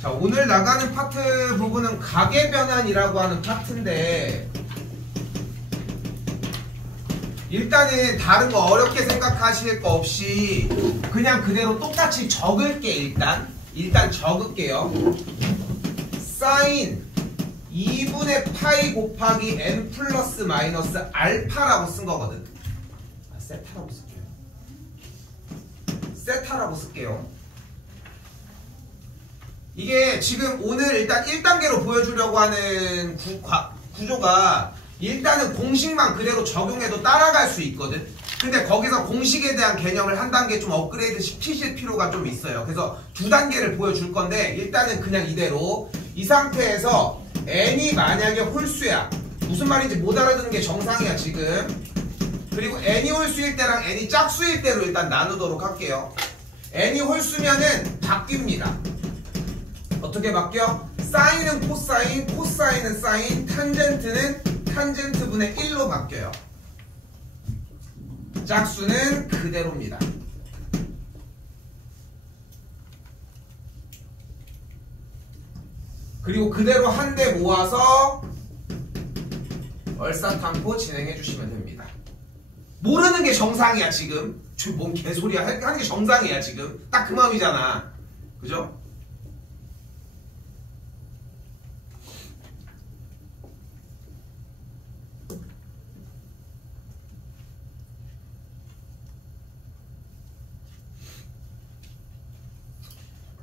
자, 오늘 나가는 파트 부분은 가계변환이라고 하는 파트인데 일단은 다른 거 어렵게 생각하실 거 없이 그냥 그대로 똑같이 적을게. 일단 적을게요. 사인 2분의 파이 곱하기 n 플러스 마이너스 알파라고 쓴 거거든. 세타라고 쓸게요. 세타라고 쓸게요. 이게 지금 오늘 일단 1단계로 보여주려고 하는 구조가 일단은 공식만 그대로 적용해도 따라갈 수 있거든. 근데 거기서 공식에 대한 개념을 한 단계 좀 업그레이드 시키실 필요가 좀 있어요. 그래서 두 단계를 보여줄 건데 일단은 그냥 이대로 이 상태에서 n이 만약에 홀수야. 무슨 말인지 못 알아듣는 게 정상이야 지금. 그리고 n이 홀수일 때랑 n이 짝수일 때로 일단 나누도록 할게요. n이 홀수면은 바뀝니다. 어떻게 바뀌어? 사인은 코사인, 코사인은 사인, 탄젠트는 탄젠트 분의 1로 바뀌어요. 짝수는 그대로입니다. 그리고 그대로 한 대 모아서 얼싸탄포 진행해 주시면 됩니다. 모르는 게 정상이야 지금. 뭔 개소리야. 하는 게 정상이야 지금. 딱 그 마음이잖아. 그죠?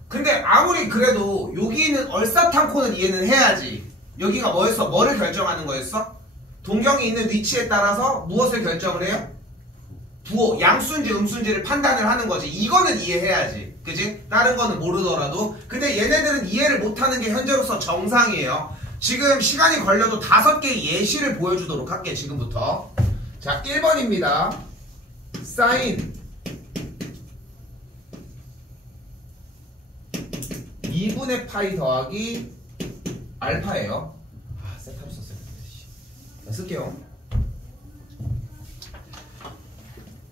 근데 아무리 그래도 여기 있는 얼싸탄코는 이해는 해야지. 여기가 뭐였어? 뭐를 결정하는 거였어? 동경이 있는 위치에 따라서 무엇을 결정을 해요? 부호, 양수인지 음수인지를 판단을 하는 거지. 이거는 이해해야지. 그지? 다른 거는 모르더라도. 근데 얘네들은 이해를 못하는 게 현재로서 정상이에요. 지금 시간이 걸려도 5개의 예시를 보여주도록 할게 지금부터. 자, 1번입니다. 사인 2분의 파이 더하기 알파예요. 세타로 썼어요. 쓸게요.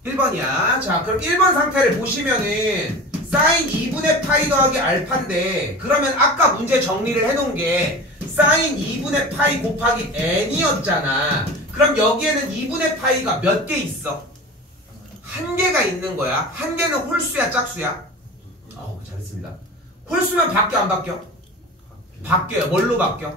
1번이야. 자, 그럼 1번 상태를 보시면은 사인 2분의 파이 더하기 알파인데 그러면 아까 문제 정리를 해놓은 게 사인 2분의 파이 곱하기 n이었잖아. 그럼 여기에는 2분의 파이가 몇 개 있어? 한 개가 있는 거야. 한 개는 홀수야, 짝수야? 잘했습니다. 홀수면 바뀌어 안 바뀌어? 바뀌어요. 뭘로 바뀌어?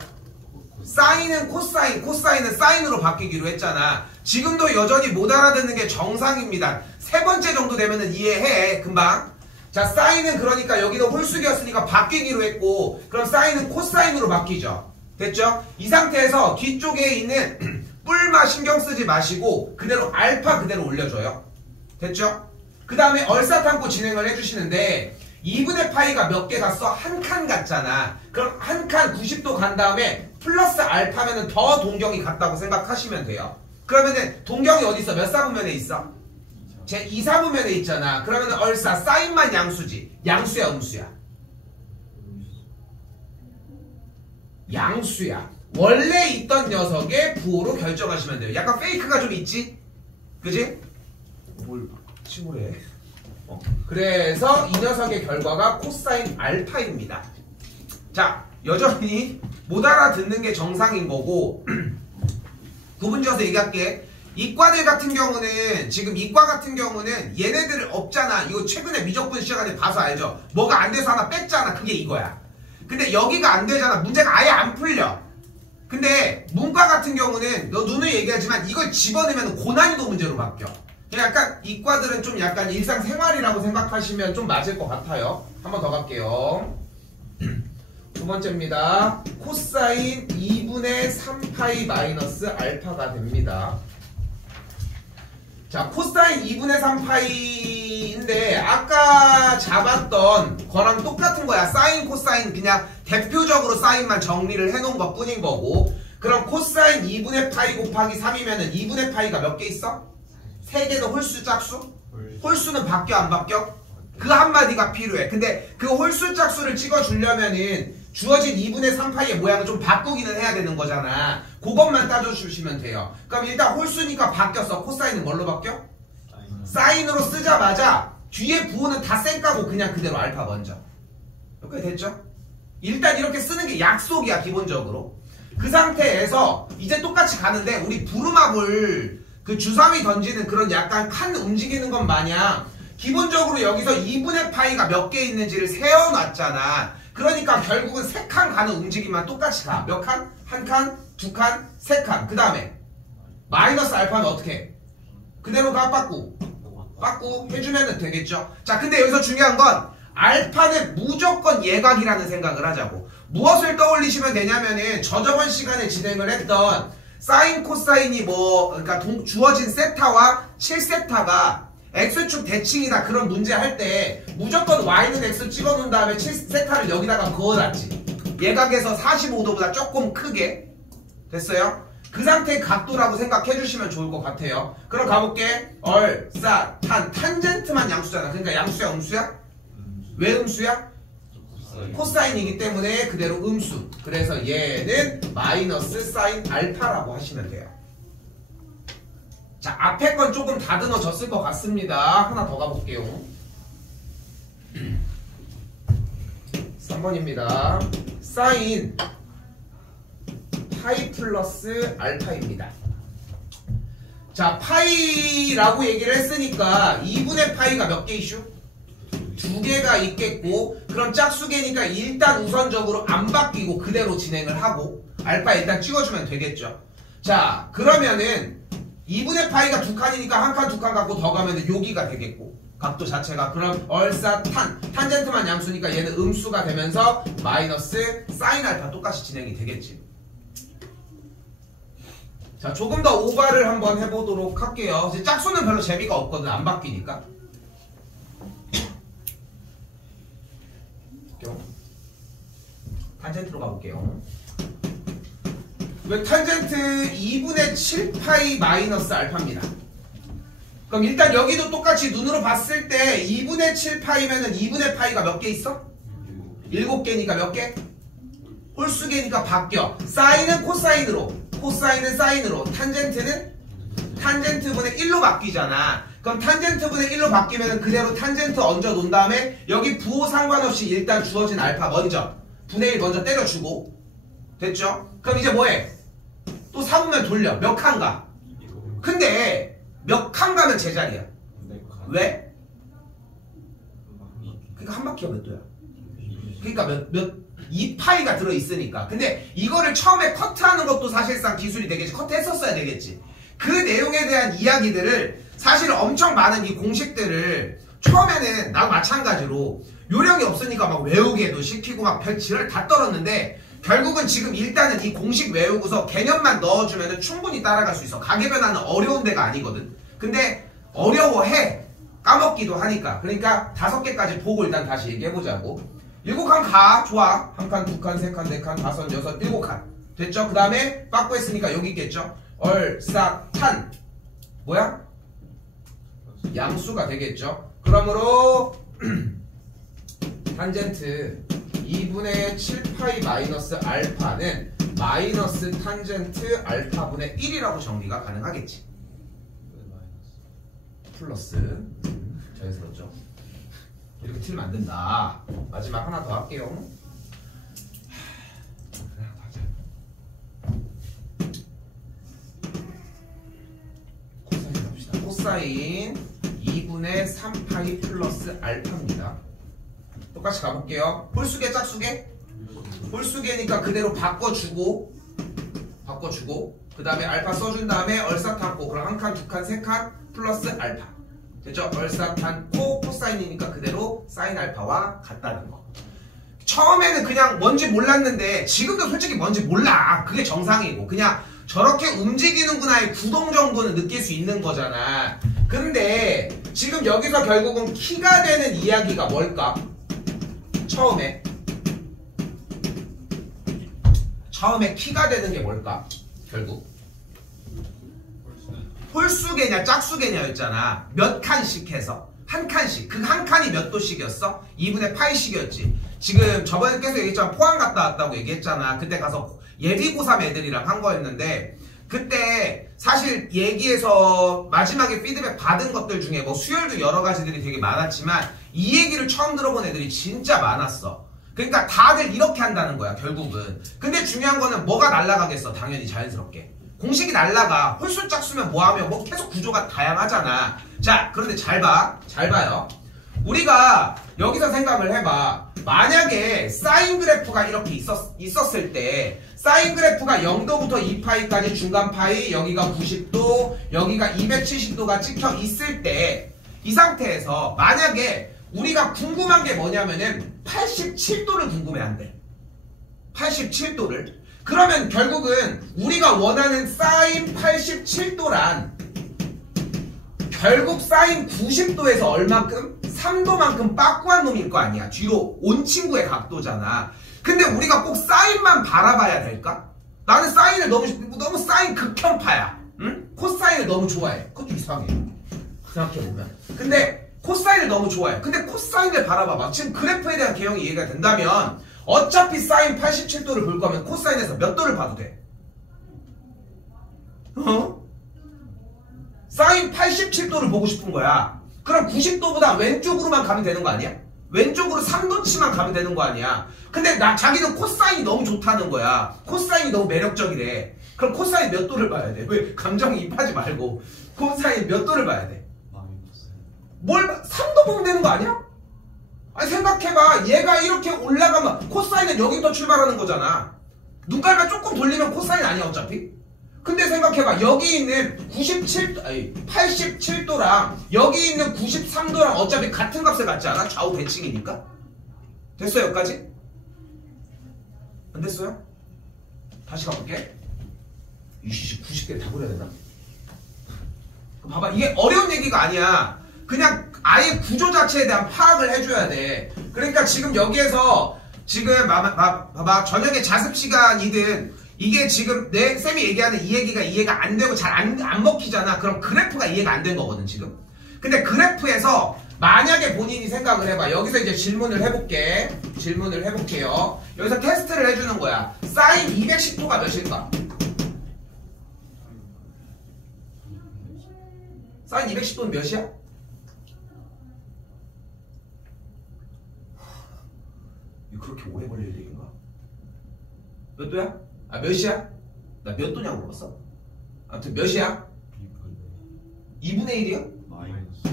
사인은 코사인, 코사인은 사인으로 바뀌기로 했잖아. 지금도 여전히 못 알아듣는 게 정상입니다. 3번째 정도 되면은 이해해. 금방. 자, 사인은 그러니까 여기도 홀수기였으니까 바뀌기로 했고 그럼 사인은 코사인으로 바뀌죠. 됐죠? 이 상태에서 뒤쪽에 있는 뿔마 신경 쓰지 마시고 그대로 알파 그대로 올려줘요. 됐죠? 그 다음에 얼싸탄고 진행을 해주시는데 2분의 파이가 몇 개 갔어? 한 칸 갔잖아. 그럼 한 칸 90도 간 다음에 플러스 알파면은 더 동경이 같다고 생각하시면 돼요. 그러면은 동경이 어디 있어? 몇 사분면에 있어? 제 2, 4분면에 있잖아. 그러면은 얼싸 사인만 양수지. 양수야, 음수야? 양수야. 원래 있던 녀석의 부호로 결정하시면 돼요. 약간 페이크가 좀 있지? 그지? 뭘 침울해. 그래서 이 녀석의 결과가 코사인 알파입니다. 자, 여전히 못 알아듣는 게 정상인 거고 구분지어서 얘기할게. 이과들 같은 경우는 지금 이과 같은 경우는 얘네들 없잖아. 이거 최근에 미적분 시간에 봐서 알죠? 뭐가 안 돼서 하나 뺐잖아. 그게 이거야. 근데 여기가 안 되잖아. 문제가 아예 안 풀려. 근데 문과 같은 경우는 너 눈을 얘기하지만 이걸 집어넣으면 고난이도 문제로 바뀌어. 약간 이과들은 좀 약간 일상생활이라고 생각하시면 좀 맞을 것 같아요. 한 번 더 갈게요. 두 번째입니다. 코사인 2분의 3파이 마이너스 알파가 됩니다. 자, 코사인 2분의 3파이인데 아까 잡았던 거랑 똑같은 거야. 사인, 코사인 그냥 대표적으로 사인만 정리를 해놓은 것 뿐인 거고 그럼 코사인 2분의 파이 곱하기 3이면은 2분의 파이가 몇 개 있어? 3개는 홀수, 짝수? 홀수는 바뀌어 안 바뀌어? 그 한마디가 필요해. 근데 그 홀수 짝수를 찍어주려면은 주어진 2분의 3파이의 모양을 좀 바꾸기는 해야 되는 거잖아. 그것만 따져주시면 돼요. 그럼 일단 홀수니까 바뀌었어. 코사인은 뭘로 바뀌어? 사인으로 쓰자마자 뒤에 부호는 다 쌩까고 그냥 그대로 알파 먼저. 여기까지 됐죠? 일단 이렇게 쓰는 게 약속이야 기본적으로. 그 상태에서 이제 똑같이 가는데 우리 부루마블 그 주사위 던지는 그런 약간 칸 움직이는 것 마냥 기본적으로 여기서 2분의 파이가 몇 개 있는지를 세워놨잖아. 그러니까 결국은 3칸 가는 움직임만 똑같이 가. 몇 칸? 1칸, 2칸, 3칸. 그 다음에 마이너스 알파는 어떻게 해? 그대로 가 빠꾸 해주면 되겠죠. 자, 근데 여기서 중요한 건 알파는 무조건 예각이라는 생각을 하자고. 무엇을 떠올리시면 되냐면은 저저번 시간에 진행을 했던 사인 코사인이 그러니까 주어진 세타와 7세타가 x축 대칭이다 그런 문제 할 때 무조건 y는 x 찍어놓은 다음에 7세타를 여기다가 그어놨지. 예각에서 45도보다 조금 크게 됐어요? 그 상태의 각도라고 생각해 주시면 좋을 것 같아요. 그럼 가볼게. 탄젠트만 양수잖아. 그러니까 양수야 음수야? 왜 음수야? 코사인이기 때문에 그대로 음수. 그래서 얘는 마이너스 사인 알파라고 하시면 돼요. 자, 앞에 건 조금 다듬어졌을 것 같습니다. 하나 더 가볼게요. 3번입니다. 사인 파이 플러스 알파입니다. 자, 파이라고 얘기를 했으니까 2분의 파이가 몇 개 이슈? 2개가 있겠고, 그럼 짝수개니까 일단 우선적으로 안 바뀌고 그대로 진행을 하고 알파 일단 찍어주면 되겠죠. 자, 그러면은 2분의 파이가 2칸이니까 1칸 2칸 갖고 더 가면 여기가 되겠고 각도 자체가 그럼 탄젠트만 양수니까 얘는 음수가 되면서 마이너스 사인 알파 똑같이 진행이 되겠지. 자, 조금 더 오바를 한번 해보도록 할게요. 이제 짝수는 별로 재미가 없거든. 안 바뀌니까. 탄젠트로 가볼게요. 왜 탄젠트 2분의 7파이 마이너스 알파입니다. 그럼 일단 여기도 똑같이 눈으로 봤을 때 2분의 7파이면은 2분의 파이가 몇 개 있어? 7개니까 몇 개? 홀수개니까 바뀌어. 사인은 코사인으로, 코사인은 사인으로, 탄젠트는 탄젠트분의 1로 바뀌잖아. 그럼 탄젠트분의 1로 바뀌면 그대로 탄젠트 얹어 놓은 다음에 여기 부호 상관없이 일단 주어진 알파 먼저 분의 1 먼저 때려주고 됐죠? 그럼 이제 뭐해? 또 4분면 돌려. 몇 칸 가? 근데 몇 칸 가면 제자리야. 왜? 그러니까 한 바퀴가 몇 도야? 그러니까 2파이가 들어있으니까. 근데 이거를 처음에 커트하는 것도 사실상 기술이 되겠지. 커트했었어야 되겠지. 그 내용에 대한 이야기들을 사실 엄청 많은 이 공식들을 처음에는 나도 마찬가지로 요령이 없으니까 막 외우게도 시키고 막 별 지랄 다 떨었는데 결국은 지금 일단은 이 공식 외우고서 개념만 넣어주면 충분히 따라갈 수 있어. 가계변화는 어려운 데가 아니거든. 근데 어려워해. 까먹기도 하니까. 그러니까 5개까지 보고 일단 다시 얘기해보자고. 7칸 가. 좋아. 1칸, 2칸, 3칸, 4칸, 5, 6, 7칸. 됐죠? 그 다음에 빠꾸 했으니까 여기 있겠죠? 탄. 뭐야? 양수가 되겠죠? 그러므로 탄젠트 2분의 7파이 마이너스 알파는 마이너스 탄젠트 알파분의 1이라고 정리가 가능하겠지. 플러스 자연스럽죠? 이렇게 틀면 안 된다. 마지막 하나 더 할게요. 코사인 합시다. 코사인 2분의 3파이 플러스 알파입니다. 똑같이 가볼게요. 홀수개 짝수개? 홀수개니까 그대로 바꿔주고 그 다음에 알파 써준 다음에 얼싸탄고 그럼 1칸, 2칸, 3칸 플러스 알파 됐죠? 얼싸탄고 코사인이니까 그대로 사인 알파와 같다는 거. 처음에는 그냥 뭔지 몰랐는데 지금도 솔직히 뭔지 몰라. 그게 정상이고 그냥 저렇게 움직이는구나의 구동 정도는 느낄 수 있는 거잖아. 근데 지금 여기서 결국은 키가 되는 이야기가 뭘까? 처음에 키가 되는 게 뭘까? 결국 홀수개냐 짝수개냐였잖아. 몇 칸씩 해서 한 칸씩. 그 한 칸이 몇 도씩이었어? 2분의 파이씩이었지. 지금 저번에 계속 얘기했지만 포항 갔다 왔다고 얘기했잖아. 그때 가서 예비고3 애들이랑 한 거였는데 그때 사실 얘기해서 마지막에 피드백 받은 것들 중에 뭐 수열도 여러 가지들이 되게 많았지만 이 얘기를 처음 들어본 애들이 진짜 많았어. 그러니까 다들 이렇게 한다는 거야 결국은. 근데 중요한 거는 뭐가 날라가겠어. 당연히 자연스럽게 공식이 날라가. 홀수 짝수면 뭐하며 뭐 계속 구조가 다양하잖아. 자 그런데 잘 봐요. 우리가 여기서 생각을 해봐. 만약에 사인 그래프가 이렇게 있었을 때 사인 그래프가 0도부터 2파이까지 중간 파이, 여기가 90도, 여기가 270도가 찍혀 있을 때 이 상태에서 만약에 우리가 궁금한 게 뭐냐면은 87도를 궁금해한대. 87도를. 그러면 결국은 우리가 원하는 사인 87도란 결국 사인 90도에서 얼만큼? 3도만큼 빠꾸한 놈일 거 아니야. 뒤로 온 친구의 각도잖아. 근데 우리가 꼭 사인만 바라봐야 될까? 나는 사인을 너무 사인 극혐파야. 응? 코사인을 너무 좋아해. 그것도 이상해. 생각해보면. 근데 코사인을 너무 좋아해. 근데 코사인을 바라봐봐. 지금 그래프에 대한 개형이 이해가 된다면 어차피 사인 87도를 볼 거면 코사인에서 몇 도를 봐도 돼? 사인 87도를 보고 싶은 거야. 그럼 90도보다 왼쪽으로만 가면 되는 거 아니야? 왼쪽으로 3도치만 가면 되는 거 아니야? 근데 자기는 코사인이 너무 좋다는 거야. 코사인이 너무 매력적이래. 그럼 코사인 몇 도를 봐야 돼? 왜 감정이입하지 말고 코사인 몇 도를 봐야 돼? 3도 보면 되는 거 아니야? 아니 생각해봐. 얘가 이렇게 올라가면 코사인은 여기부터 출발하는 거잖아. 눈깔만 조금 돌리면 코사인 아니야 어차피? 근데 생각해봐. 여기 있는 87도랑 여기 있는 93도랑 어차피 같은 값을 갖지 않아? 좌우 대칭이니까? 됐어요 여기까지? 안 됐어요? 다시 가볼게. 이씨 90개 다 그려야 되나? 봐봐 이게 어려운 얘기가 아니야. 그냥 아예 구조 자체에 대한 파악을 해줘야 돼. 그러니까 지금 여기에서 지금 봐봐 저녁에 자습 시간이든 이게 지금 쌤이 얘기하는 이 얘기가 이해가 안 되고 잘 안 먹히잖아. 그럼 그래프가 이해가 안 된 거거든 지금. 근데 그래프에서 만약에 본인이 생각을 해봐. 여기서 이제 질문을 해볼게요. 여기서 테스트를 해주는 거야. 사인 210도가 몇일까? 사인 210도는 몇이야? 이거 그렇게 오래 걸릴 얘기인가? 몇 도야? 아 몇이야? 나 몇 도냐고 물어봤어? 아무튼 몇이야? 2분의 1이야?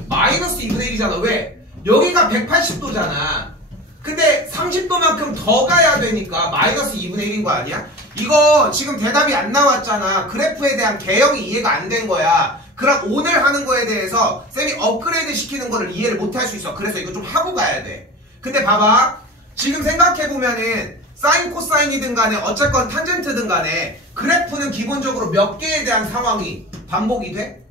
마이너스 2분의 1이잖아. 왜? 여기가 180도잖아. 근데 30도만큼 더 가야 되니까 마이너스 2분의 1인 거 아니야? 이거 지금 대답이 안 나왔잖아. 그래프에 대한 개형이 이해가 안 된 거야. 그럼 오늘 하는 거에 대해서 쌤이 업그레이드 시키는 거를 이해를 못 할 수 있어. 그래서 이거 좀 하고 가야 돼. 근데 봐봐. 지금 생각해보면은 사인 코사인이든 간에 어쨌건 탄젠트든 간에 그래프는 기본적으로 몇 개에 대한 상황이 반복이 돼?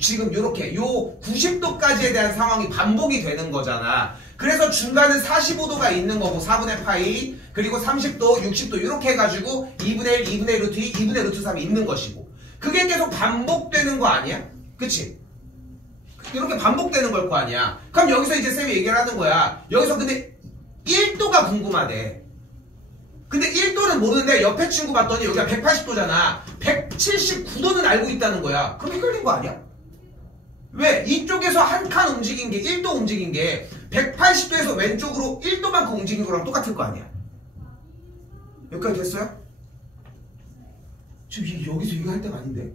지금 요렇게 90도까지에 대한 상황이 반복이 되는 거잖아. 그래서 중간은 45도가 있는 거고 4분의 파이 그리고 30도 60도 이렇게 해가지고 2분의 1 2분의 1 루트 2 2분의 루트 3이 있는 것이고 그게 계속 반복되는 거 아니야? 그치? 이렇게 반복되는 걸 거 아니야. 그럼 여기서 이제 쌤이 얘기를 하는 거야. 여기서 근데 1도가 궁금하대. 근데 1도는 모르는데 옆에 친구 봤더니 여기가 180도잖아. 179도는 알고 있다는 거야. 그럼 헷갈린 거 아니야? 왜? 이쪽에서 한 칸 움직인 게 1도 움직인 게 180도에서 왼쪽으로 1도만큼 움직인 거랑 똑같을 거 아니야. 여기까지 됐어요? 지금 여기서 이거 할 때가 아닌데.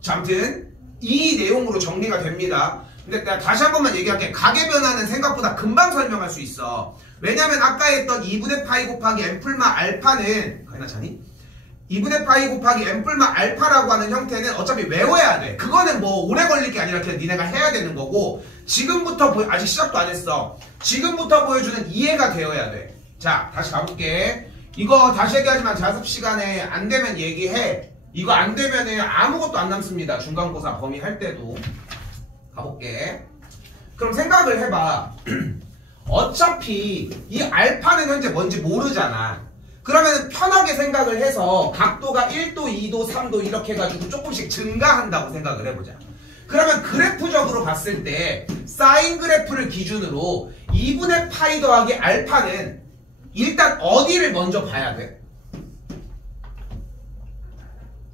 자, 아무튼 이 내용으로 정리가 됩니다. 근데 내가 다시 한 번만 얘기할게. 가계 변화는 생각보다 금방 설명할 수 있어. 왜냐면 아까 했던 2분의 파이 곱하기 n 풀마 알파는 가이나 차니? 2분의 파이 곱하기 n 풀마 알파라고 하는 형태는 어차피 외워야 돼. 그거는 뭐 오래 걸릴 게 아니라 그냥 니네가 해야 되는 거고 지금부터 아직 시작도 안 했어. 지금부터 보여주는 이해가 되어야 돼. 자, 다시 가볼게. 이거 다시 얘기하지만 자습 시간에 안 되면 얘기해. 이거 안 되면은 아무것도 안 남습니다. 중간고사 범위 할 때도. 가볼게. 그럼 생각을 해봐. 어차피 이 알파는 현재 뭔지 모르잖아. 그러면 편하게 생각을 해서 각도가 1도, 2도, 3도 이렇게 해가지고 조금씩 증가한다고 생각을 해보자. 그러면 그래프적으로 봤을 때 사인 그래프를 기준으로 2분의 파이 더하기 알파는 일단 어디를 먼저 봐야 돼?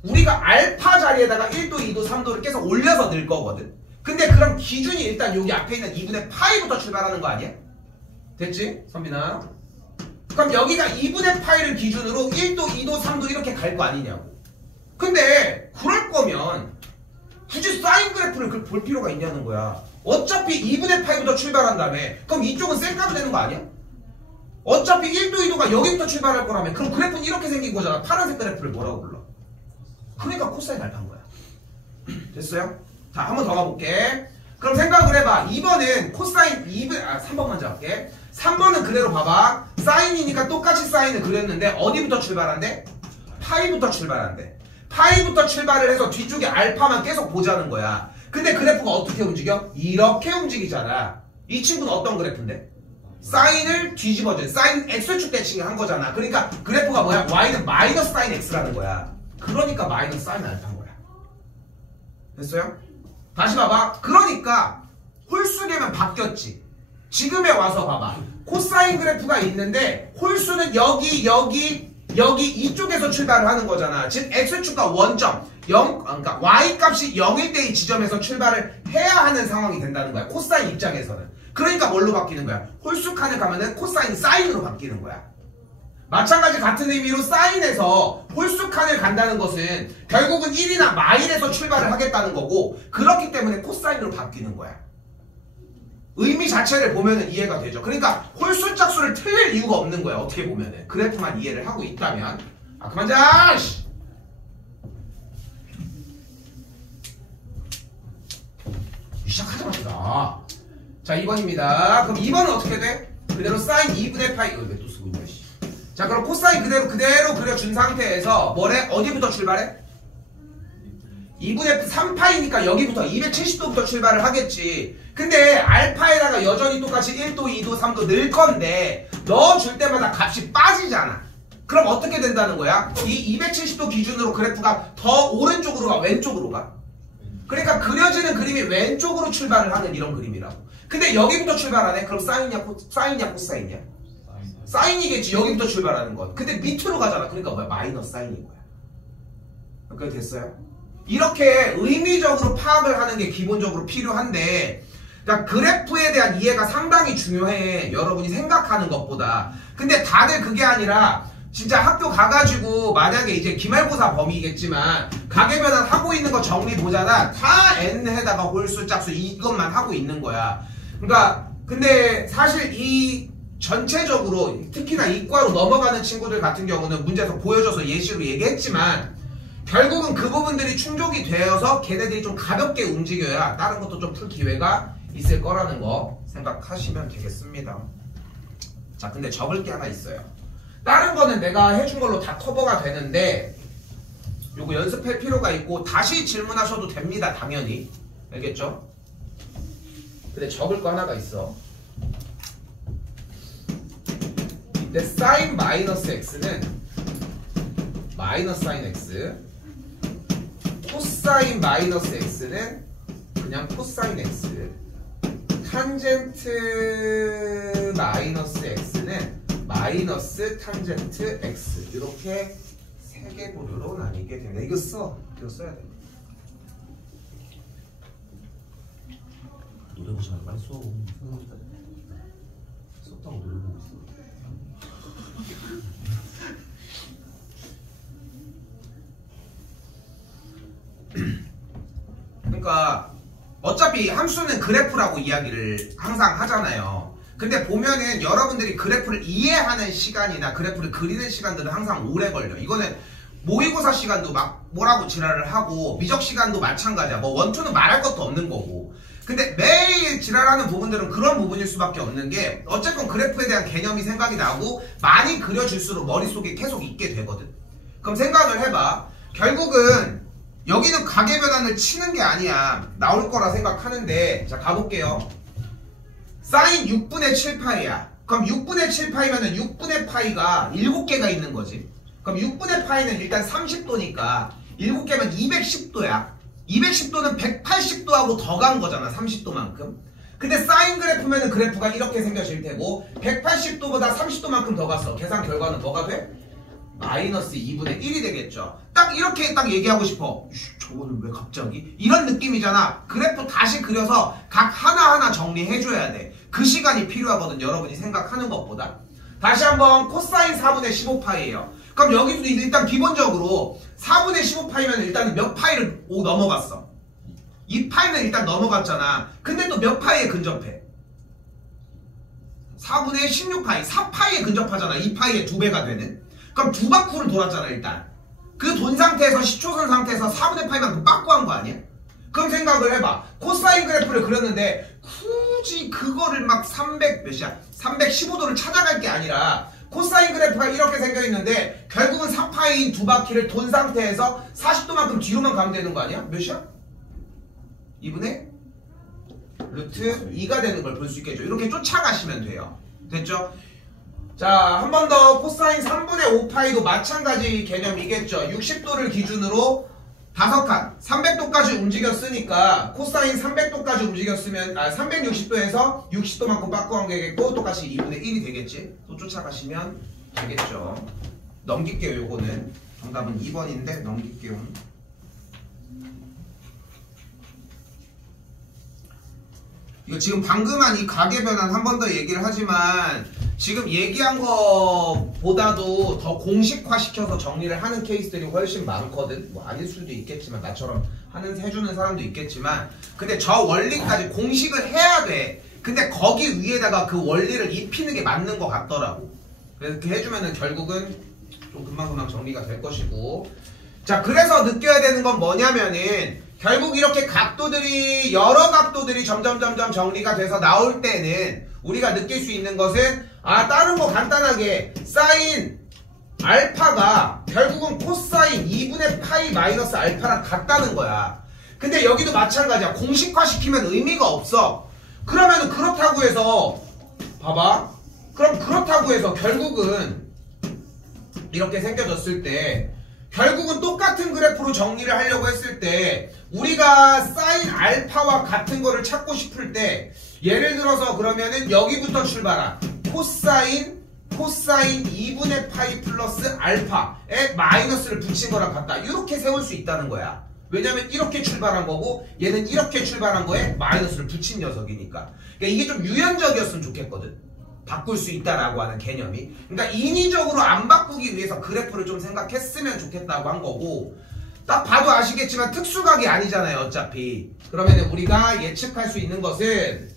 우리가 알파 자리에다가 1도, 2도, 3도를 계속 올려서 넣을 거거든. 근데 그럼 기준이 일단 여기 앞에 있는 2분의 파이부터 출발하는 거 아니야? 됐지? 선빈아? 그럼 여기가 2분의 파이를 기준으로 1도, 2도, 3도 이렇게 갈 거 아니냐고. 근데 그럴 거면 굳이 사인 그래프를 볼 필요가 있냐는 거야. 어차피 2분의 파이부터 출발한다며. 그럼 이쪽은 셀카도 되는 거 아니야? 어차피 1도, 2도가 여기부터 출발할 거라면 그럼 그래프는 이렇게 생긴 거잖아. 파란색 그래프를 뭐라고 불러? 그러니까 코사인 알파인 거야. 됐어요? 자, 한 번 더 가볼게. 그럼 생각을 해봐. 2번은 코사인 3번 먼저 할게. 3번은 그대로 봐봐. 사인이니까 똑같이 사인을 그렸는데 어디부터 출발한대? 파이부터 출발한대. 파이부터 출발을 해서 뒤쪽에 알파만 계속 보자는 거야. 근데 그래프가 어떻게 움직여? 이렇게 움직이잖아. 이 친구는 어떤 그래프인데? 사인을 뒤집어준 사인 x축 대칭을 한 거잖아. 그러니까 그래프가 뭐야? y는 마이너스 사인 x라는 거야. 그러니까 마이너스 사인 알파인 거야. 됐어요? 다시 봐봐. 그러니까 홀수계면 바뀌었지. 지금에 와서 봐봐. 코사인 그래프가 있는데 홀수는 여기 이쪽에서 출발을 하는 거잖아. 즉 x축과 원점 그러니까 y 값이 0일 때 이 지점에서 출발을 해야 하는 상황이 된다는 거야. 코사인 입장에서는. 그러니까 뭘로 바뀌는 거야? 홀수 칸을 가면은 코사인 사인으로 바뀌는 거야. 마찬가지 같은 의미로 사인에서 홀수 칸을 간다는 것은 결국은 1이나 마일에서 출발을 하겠다는 거고, 그렇기 때문에 코사인으로 바뀌는 거야. 의미 자체를 보면은 이해가 되죠. 그러니까 홀수 짝수를 틀릴 이유가 없는 거야. 어떻게 보면은 그래프만 이해를 하고 있다면. 그만 자! 시작하자마자. 자, 2번입니다. 그럼 2번은 어떻게 돼? 그대로 사인 2분의 파이. 왜 또 쓰고 있냐, 씨. 자, 그럼 코사인 그대로 그려준 상태에서 뭐래? 어디부터 출발해? 2분의 3파이니까 여기부터 270도부터 출발을 하겠지. 근데 알파에다가 여전히 똑같이 1도, 2도, 3도 넣을 건데 넣어줄 때마다 값이 빠지잖아. 그럼 어떻게 된다는 거야? 이 270도 기준으로 그래프가 더 오른쪽으로 가, 왼쪽으로 가? 그러니까 그려지는 그림이 왼쪽으로 출발을 하는 이런 그림이라고. 근데 여기부터 출발하네? 그럼 사인이냐 코사인이냐? 사인이겠지. 여기부터 출발하는 건. 근데 밑으로 가잖아. 그러니까 뭐야? 마이너스 사인인 거야. 그게 됐어요? 이렇게 의미적으로 파악을 하는 게 기본적으로 필요한데, 그러니까 그래프에 대한 이해가 상당히 중요해. 여러분이 생각하는 것보다. 근데 다들 그게 아니라 진짜 학교 가가지고 만약에 이제 기말고사 범위겠지만 가계변환 하고 있는 거 정리 보잖아. 다 n에다가 홀수 짝수 이것만 하고 있는 거야. 그러니까 근데 사실 이 전체적으로 특히나 이과로 넘어가는 친구들 같은 경우는 문제에서 보여줘서 예시로 얘기했지만 결국은 그 부분들이 충족이 되어서 걔네들이 좀 가볍게 움직여야 다른 것도 좀 풀 기회가 있을 거라는 거 생각하시면 되겠습니다. 자, 근데 적을 게 하나 있어요. 다른 거는 내가 해준 걸로 다 커버가 되는데 요거 연습할 필요가 있고 다시 질문하셔도 됩니다. 당연히. 알겠죠? 근데 적을 거 하나가 있어. 이때 사인 마이너스 x는 마이너스 사인 x, 코사인 마이너스 x는 그냥 코사인 x, 탄젠트 마이너스 x는 마이너스 탄젠트 x. 이렇게 세 개 부류로 나뉘게 됩니다. 이거 써. 이거 써야 돼. 노래 보시면 많이 써. 썼다고 노래 보고 있어. 그러니까 어차피 함수는 그래프라고 이야기를 항상 하잖아요. 근데 보면은 여러분들이 그래프를 이해하는 시간이나 그래프를 그리는 시간들은 항상 오래 걸려. 이거는 모의고사 시간도 막 뭐라고 지랄을 하고 미적 시간도 마찬가지야. 뭐 원투는 말할 것도 없는 거고. 근데 매일 지랄하는 부분들은 그런 부분일 수밖에 없는 게 어쨌건 그래프에 대한 개념이 생각이 나고 많이 그려질수록 머릿속에 계속 있게 되거든. 그럼 생각을 해봐. 결국은 여기는 가계변환을 치는 게 아니야. 나올 거라 생각하는데 자 가볼게요. 사인 6분의 7파이야. 그럼 6분의 7파이면은 6분의 파이가 7개가 있는 거지. 그럼 6분의 파이는 일단 30도니까 7개면 210도야. 210도는 180도하고 더 간 거잖아. 30도만큼. 근데 사인 그래프면은 그래프가 이렇게 생겨질 테고 180도보다 30도만큼 더 갔어. 계산 결과는 뭐가 돼? 마이너스 2분의 1이 되겠죠. 딱 이렇게 딱 얘기하고 싶어. 저거는 왜 갑자기? 이런 느낌이잖아. 그래프 다시 그려서 각 하나하나 정리해줘야 돼. 그 시간이 필요하거든. 여러분이 생각하는 것보다. 다시 한번 코사인 4분의 15파이예요. 그럼 여기도 일단 기본적으로 4분의 15파이면 일단 몇 파이를 넘어갔어? 2파이는 일단 넘어갔잖아. 근데 또 몇 파이에 근접해? 4분의 16파이, 4파이에 근접하잖아. 2파이의 2배가 되는. 그럼 2바퀴를 돌았잖아 일단. 그 돈 상태에서 시초선 상태에서 4분의 파이만큼 빠꾸한 거 아니야? 그럼 생각을 해봐. 코사인 그래프를 그렸는데 굳이 그거를 막 315도를 찾아갈 게 아니라 코사인 그래프가 이렇게 생겨있는데 결국은 4파이인 2바퀴를 돈 상태에서 40도만큼 뒤로만 가면 되는 거 아니야? 몇이야? 2분의 루트 2가 되는 걸 볼 수 있겠죠. 이렇게 쫓아가시면 돼요. 됐죠? 자, 한 번 더 코사인 3분의 5파이도 마찬가지 개념이겠죠. 60도를 기준으로 5칸 300도까지 움직였으니까 코사인 300도까지 움직였으면 360도에서 60도만큼 빠꾸한 게겠고 똑같이 2분의 1이 되겠지. 또 쫓아가시면 되겠죠. 넘길게요. 요거는 정답은 2번인데 넘길게요. 이거 지금 방금 한 이 가계변환 한 번 더 얘기를 하지만 지금 얘기한 거보다도 더 공식화시켜서 정리를 하는 케이스들이 훨씬 많거든. 뭐 아닐 수도 있겠지만 나처럼 해주는 사람도 있겠지만 근데 저 원리까지 공식을 해야 돼. 근데 거기 위에다가 그 원리를 입히는 게 맞는 것 같더라고. 그래서 이렇게 해주면은 결국은 좀 금방금방 정리가 될 것이고. 자, 그래서 느껴야 되는 건 뭐냐면은 결국 이렇게 각도들이 여러 각도들이 점점 정리가 돼서 나올 때는 우리가 느낄 수 있는 것은 다른 거 간단하게 사인 알파가 결국은 코사인 2분의 파이 마이너스 알파랑 같다는 거야. 근데 여기도 마찬가지야. 공식화시키면 의미가 없어. 그러면은 그렇다고 해서 봐봐. 그럼 그렇다고 해서 결국은 이렇게 생겨졌을 때 결국은 똑같은 그래프로 정리를 하려고 했을 때 우리가 사인 알파와 같은 거를 찾고 싶을 때 예를 들어서 그러면은 여기부터 출발한 코사인 2분의 파이 플러스 알파에 마이너스를 붙인 거랑 같다. 이렇게 세울 수 있다는 거야. 왜냐면 이렇게 출발한 거고 얘는 이렇게 출발한 거에 마이너스를 붙인 녀석이니까. 그러니까 이게 좀 유연적이었으면 좋겠거든. 바꿀 수 있다라고 하는 개념이. 그러니까 인위적으로 안 바꾸기 위해서 그래프를 좀 생각했으면 좋겠다고 한 거고 딱 봐도 아시겠지만 특수각이 아니잖아요 어차피. 그러면 우리가 예측할 수 있는 것은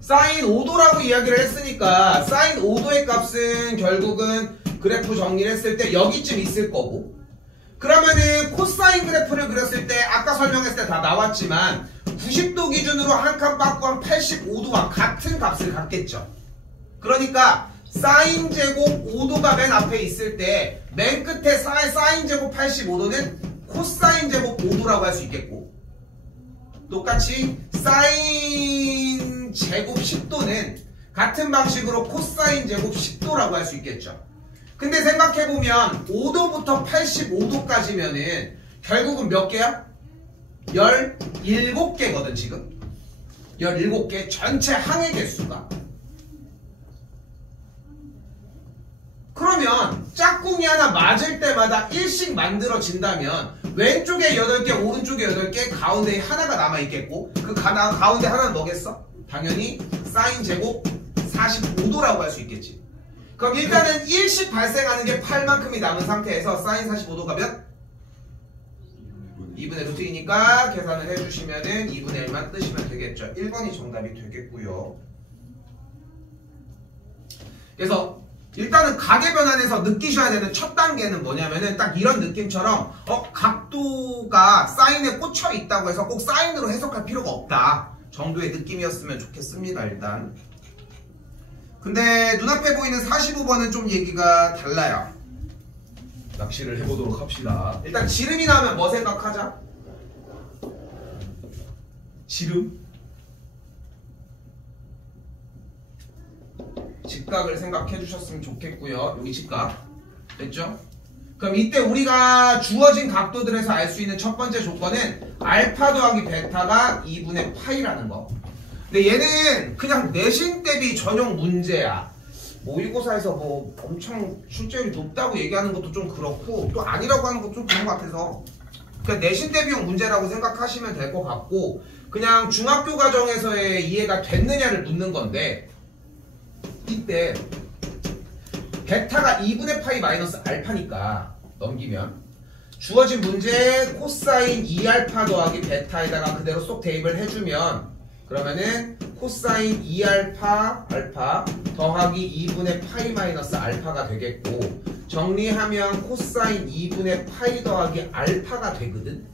사인 5도라고 이야기를 했으니까 사인 5도의 값은 결국은 그래프 정리를 했을 때 여기쯤 있을 거고 그러면은 코사인 그래프를 그렸을 때 아까 설명했을 때 다 나왔지만 90도 기준으로 한 칸 빠꾸한 85도와 같은 값을 갖겠죠. 그러니까 사인 제곱 5도가 맨 앞에 있을 때 맨 끝에 사인 제곱 85도는 코사인 제곱 5도라고 할 수 있겠고 똑같이 사인 제곱 10도는 같은 방식으로 코사인 제곱 10도라고 할 수 있겠죠. 근데 생각해보면 5도부터 85도까지면은 결국은 몇 개야? 17개거든 지금. 17개 전체 항의 개수가. 그러면 짝꿍이 하나 맞을 때마다 1씩 만들어진다면 왼쪽에 8개 오른쪽에 8개 가운데에 하나가 남아있겠고 그 가운데 하나는 뭐겠어? 당연히 사인 제곱 45도라고 할 수 있겠지. 그럼 일단은 1씩 발생하는 게 8만큼이 남은 상태에서 사인 45도가 몇? 2분의 루트이니까 계산을 해주시면은 2분의 1만 뜨시면 되겠죠. 1번이 정답이 되겠고요. 그래서 일단은 가계변환에서 느끼셔야 되는 첫 단계는 뭐냐면은 딱 이런 느낌처럼 각도가 사인에 꽂혀 있다고 해서 꼭 사인으로 해석할 필요가 없다 정도의 느낌이었으면 좋겠습니다. 일단 근데 눈앞에 보이는 45번은 좀 얘기가 달라요. 낚시를 해보도록 합시다. 일단 지름이 나오면 뭐 생각하자? 지름? 직각을 생각해 주셨으면 좋겠고요. 여기 직각 됐죠? 그럼 이때 우리가 주어진 각도들에서 알 수 있는 첫 번째 조건은 알파 더하기 베타가 2분의 파이라는 거. 근데 얘는 그냥 내신 대비 전용 문제야. 모의고사에서 뭐 엄청 출제율이 높다고 얘기하는 것도 좀 그렇고 또 아니라고 하는 것도 좀 그런 것 같아서 그냥 내신 대비용 문제라고 생각하시면 될 것 같고 그냥 중학교 과정에서의 이해가 됐느냐를 묻는 건데 이때 베타가 2분의 파이 마이너스 알파니까 넘기면 주어진 문제에 코사인 2알파 더하기 베타에다가 그대로 쏙 대입을 해주면 그러면은 코사인 2알파 알파 더하기 2분의 파이 마이너스 알파가 되겠고 정리하면 코사인 2분의 파이 더하기 알파가 되거든.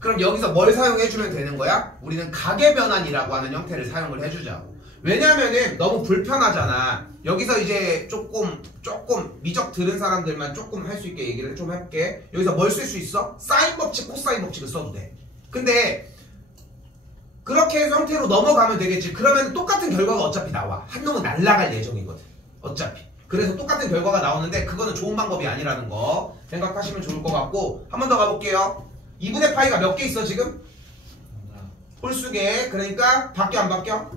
그럼 여기서 뭘 사용해주면 되는 거야? 우리는 가계변환이라고 하는 형태를 사용을 해주자고. 왜냐면은 너무 불편하잖아. 여기서 이제 조금 미적 들은 사람들만 조금 할 수 있게 얘기를 좀 해볼게. 여기서 뭘 쓸 수 있어? 사인 법칙, 코사인 법칙을 써도 돼. 근데 그렇게 형태로 넘어가면 되겠지. 그러면 똑같은 결과가 어차피 나와. 한 놈은 날아갈 예정이거든. 어차피. 그래서 똑같은 결과가 나오는데 그거는 좋은 방법이 아니라는 거 생각하시면 좋을 것 같고 한 번 더 가볼게요. 2분의 파이가 몇 개 있어 지금? 홀수개. 그러니까 바뀌어 안 바뀌어?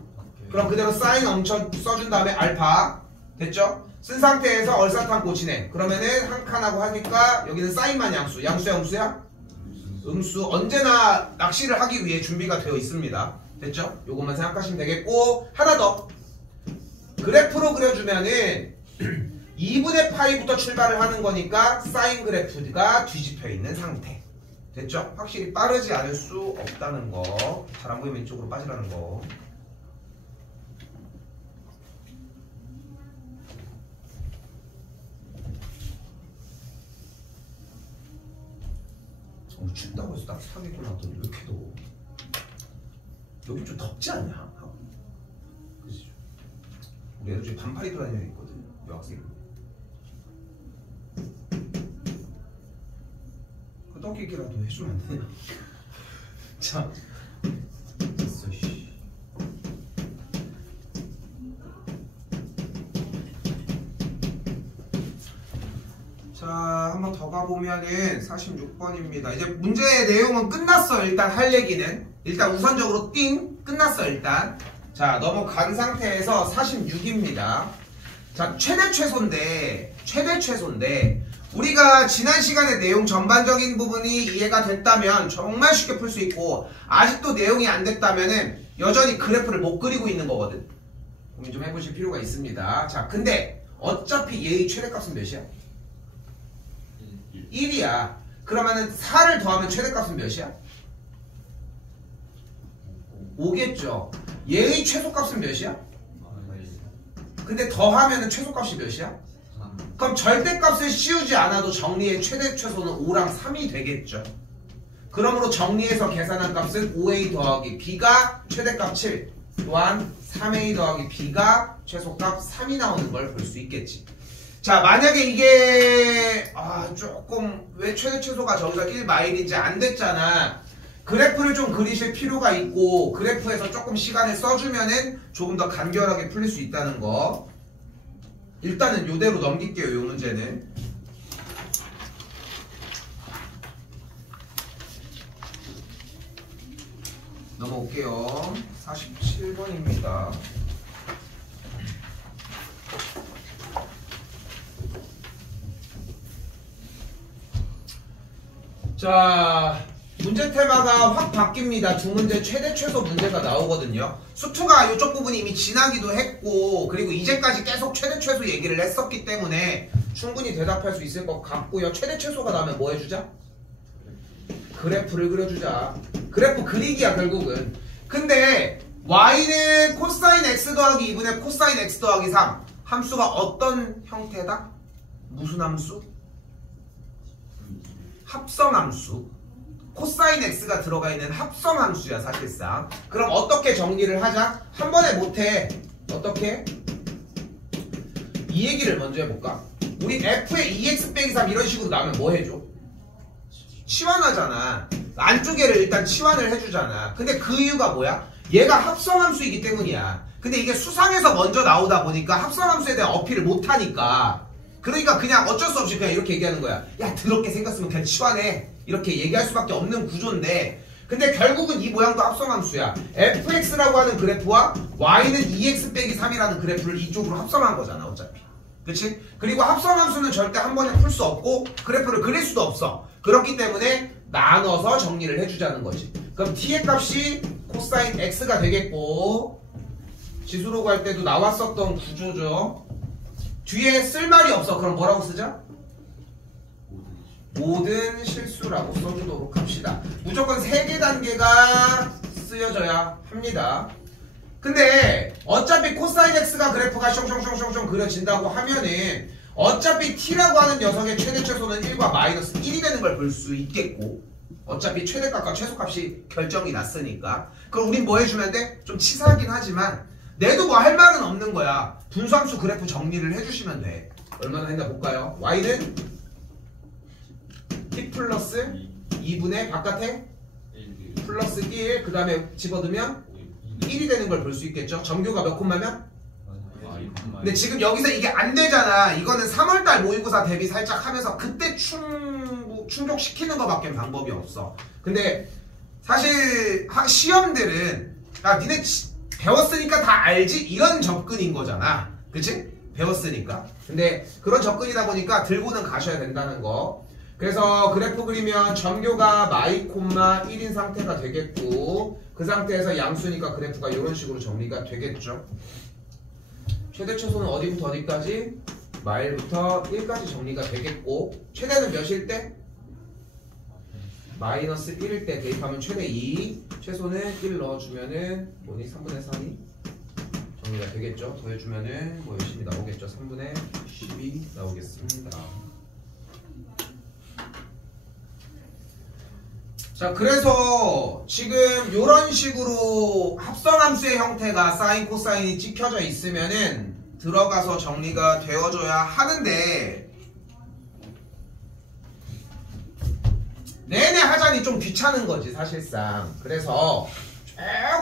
그럼 그대로 사인 엄청 써준 다음에 알파 됐죠? 쓴 상태에서 얼사탄 고치네. 그러면은 한 칸하고 하니까 여기는 사인만 양수. 양수야 음수야? 음수. 언제나 낚시를 하기 위해 준비가 되어 있습니다. 됐죠? 요것만 생각하시면 되겠고 하나 더. 그래프로 그려주면은 2분의 파이부터 출발을 하는 거니까 사인 그래프가 뒤집혀 있는 상태. 됐죠? 확실히 빠르지 않을 수 없다는 거. 잘 안 보이면 이쪽으로 빠지라는 거. 춥다고 해서 따뜻하게 입고나더니 왜 이렇게 더워? 여기 좀 덥지 않냐? 그치? 우리 애들 중에 반팔 입고 다니는 애 있거든. 여학생. 그 떡기기라도 해주면 안 되냐? 자, 됐어 씨. 자, 한 번 더 가보면은 46번입니다. 이제 문제의 내용은 끝났어. 일단 할 얘기는. 일단 우선적으로 띵! 끝났어 일단. 자, 넘어간 상태에서 46입니다. 자, 최대 최소인데 우리가 지난 시간의 내용 전반적인 부분이 이해가 됐다면 정말 쉽게 풀 수 있고 아직도 내용이 안 됐다면은 여전히 그래프를 못 그리고 있는 거거든. 고민 좀 해보실 필요가 있습니다. 자, 근데 어차피 얘의 최대값은 몇이야? 1이야. 그러면은 4를 더하면 최대값은 몇이야? 5겠죠. 얘의 최소값은 몇이야? 근데 더하면은 최소값이 몇이야? 그럼 절대값을 씌우지 않아도 정리의 최대 최소는 5랑 3이 되겠죠. 그러므로 정리해서 계산한 값은 5a 더하기 b가 최대값 7 또한 3a 더하기 b가 최소값 3이 나오는 걸 볼 수 있겠지. 자, 만약에 이게 조금 왜 최대 최소가 저기서 1마일인지 안 됐잖아. 그래프를 좀 그리실 필요가 있고 그래프에서 조금 시간을 써주면은 조금 더 간결하게 풀릴 수 있다는 거. 일단은 요대로 넘길게요. 요 문제는. 넘어올게요. 47번입니다. 자, 문제 테마가 확 바뀝니다. 두 문제 최대 최소 문제가 나오거든요. 수투가 이쪽 부분이 이미 지나기도 했고 그리고 이제까지 계속 최대 최소 얘기를 했었기 때문에 충분히 대답할 수 있을 것 같고요. 최대 최소가 나오면 뭐 해주자? 그래프를 그려주자. 그래프 그리기야 결국은. 근데 y는 코사인 x 더하기 2분의 코사인 x 더하기 3 함수가 어떤 형태다? 무슨 함수? 합성함수. 코사인 x가 들어가 있는 합성함수야 사실상. 그럼 어떻게 정리를 하자? 한 번에 못해. 어떻게? 이 얘기를 먼저 해볼까? 우리 f에 2x 빼기 3 이런 식으로 나오면 뭐 해줘? 치환하잖아. 안쪽에를 일단 치환을 해주잖아. 근데 그 이유가 뭐야? 얘가 합성함수이기 때문이야. 근데 이게 수상에서 먼저 나오다 보니까 합성함수에 대한 어필을 못하니까 그러니까 그냥 어쩔 수 없이 그냥 이렇게 얘기하는 거야. 야, 더럽게 생겼으면 그냥 치환해. 이렇게 얘기할 수밖에 없는 구조인데 근데 결국은 이 모양도 합성함수야. fx라고 하는 그래프와 y는 2x 빼기 3이라는 그래프를 이쪽으로 합성한 거잖아 어차피. 그치? 그리고 합성함수는 절대 한 번에 풀 수 없고 그래프를 그릴 수도 없어. 그렇기 때문에 나눠서 정리를 해주자는 거지. 그럼 t의 값이 코사인 x가 되겠고 지수로 갈 때도 나왔었던 구조죠. 뒤에 쓸 말이 없어. 그럼 뭐라고 쓰자? 모든 실수라고 써주도록 합시다. 무조건 3개 단계가 쓰여져야 합니다. 근데 어차피 코사인 x가 그래프가 숑숑숑숑숑 그려진다고 하면은 어차피 t라고 하는 녀석의 최대 최소는 1과 마이너스 1이 되는 걸 볼 수 있겠고, 어차피 최대값과 최소값이 결정이 났으니까. 그럼 우린 뭐 해주면 돼? 좀 치사하긴 하지만 내도 뭐 할 말은 없는 거야. 분수함수 그래프 정리를 해주시면 돼. 얼마나 했나 볼까요? y는 t 플러스 2분의 바깥에 플러스 1, 그 다음에 집어두면 1이 되는 걸 볼 수 있겠죠? 정규가 몇 콤마면? 근데 지금 여기서 이게 안 되잖아. 이거는 3월달 모의고사 대비 살짝 하면서 그때 충족시키는 것밖에 방법이 없어. 근데 사실 시험들은 니네 배웠으니까 다 알지? 이런 접근인 거잖아. 그치? 배웠으니까. 근데 그런 접근이다 보니까 들고는 가셔야 된다는 거. 그래서 그래프 그리면 전교가 마이 콤마 1인 상태가 되겠고, 그 상태에서 양수니까 그래프가 이런 식으로 정리가 되겠죠. 최대 최소는 어디부터 어디까지? 마일부터 1까지 정리가 되겠고, 최대는 몇일 때? 마이너스 1일 때 대입하면 최대 2, 최소는 1 넣어주면은 뭐니? 3분의 3이 정리가 되겠죠. 더해주면은 뭐 열심히 나오겠죠. 3분의 12 나오겠습니다. 자, 그래서 지금 이런 식으로 합성함수의 형태가 사인, 코사인이 찍혀져 있으면은 들어가서 정리가 되어줘야 하는데, 내내 하자니 좀 귀찮은 거지 사실상. 그래서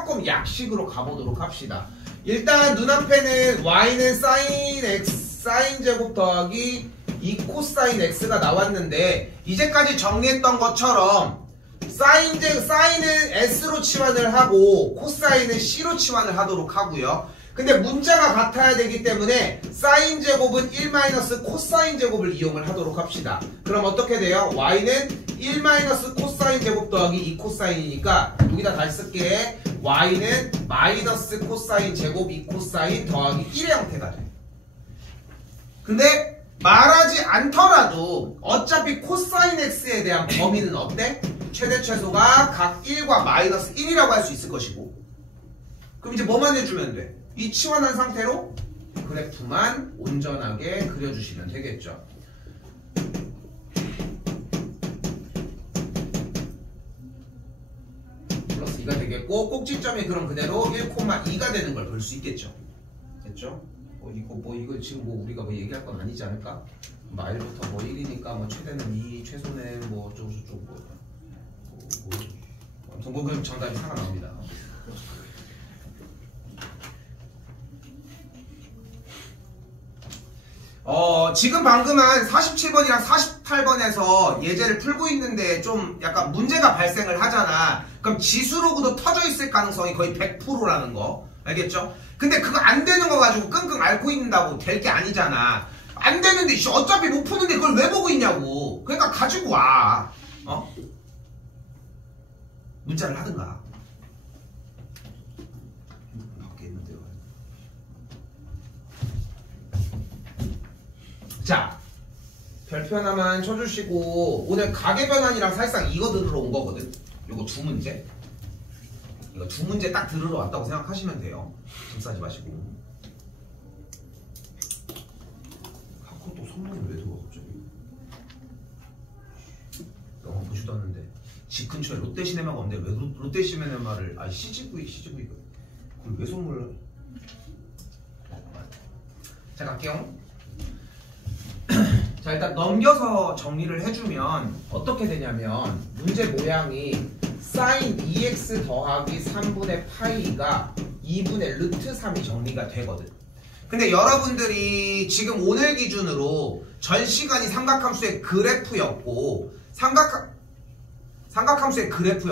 조금 약식으로 가보도록 합시다. 일단 눈앞에는 y는 사인 x, 사인 제곱 더하기 2 코사인 x가 나왔는데, 이제까지 정리했던 것처럼 사인은 s로 치환을 하고 코사인은 c로 치환을 하도록 하고요. 근데 문자가 같아야 되기 때문에 사인 제곱은 1 마이너스 코사인 제곱을 이용을 하도록 합시다. 그럼 어떻게 돼요? y는 1 마이너스 코사인 제곱 더하기 2 코사인이니까 여기다 다시 쓸게. y는 마이너스 코사인 제곱 2 코사인 더하기 1의 형태가 돼. 근데 말하지 않더라도 어차피 코사인 x에 대한 범위는 어때? 최대 최소가 각 1과 마이너스 1이라고 할 수 있을 것이고, 그럼 이제 뭐만 해주면 돼? 이 치환한 상태로 그래프만 온전하게 그려주시면 되겠죠. 플러스 2가 되겠고, 꼭지점이 그럼 그대로 1,2가 되는 걸 볼 수 있겠죠. 됐죠? 이거 지금 뭐 우리가 뭐 얘기할 건 아니지 않을까? 마일부터 뭐 1이니까 뭐 최대는 2, 최소는 뭐 어쩌고저쩌고 아무튼 뭐 그럼 정답이 상관 나옵니다. 지금 방금 한 47번이랑 48번에서 예제를 풀고 있는데 좀 약간 문제가 발생을 하잖아. 그럼 지수로고도 터져 있을 가능성이 거의 100%라는 거. 알겠죠? 근데 그거 안 되는 거 가지고 끙끙 앓고 있는다고 될 게 아니잖아. 안 되는데 어차피 못 푸는데 그걸 왜 보고 있냐고. 그러니까 가지고 와. 문자를 하든가. 밖에 있는데요. 자, 별표 하나만 쳐주시고, 오늘 가계변환이랑 사실상 이거 들으러 온 거거든. 요거 두 문제. 이거 두 문제 딱 들으러 왔다고 생각하시면 돼요. 짐 싸지 마시고. 갖고 또 선물이 왜 들어와 갑자기? 영화 보지도 않는데. 집 근처에 롯데시네마가 없는데 왜 롯데시네마를 CGV 그걸 왜 선물을? 자, 갈게요. 자, 일단 넘겨서 정리를 해주면 어떻게 되냐면, 문제 모양이 sin 2x 더하기 3분의 파이가 2분의 루트 3이 정리가 되거든. 근데 여러분들이 지금 오늘 기준으로 전 시간이 삼각함수의 그래프였고, 삼각함수의 그래프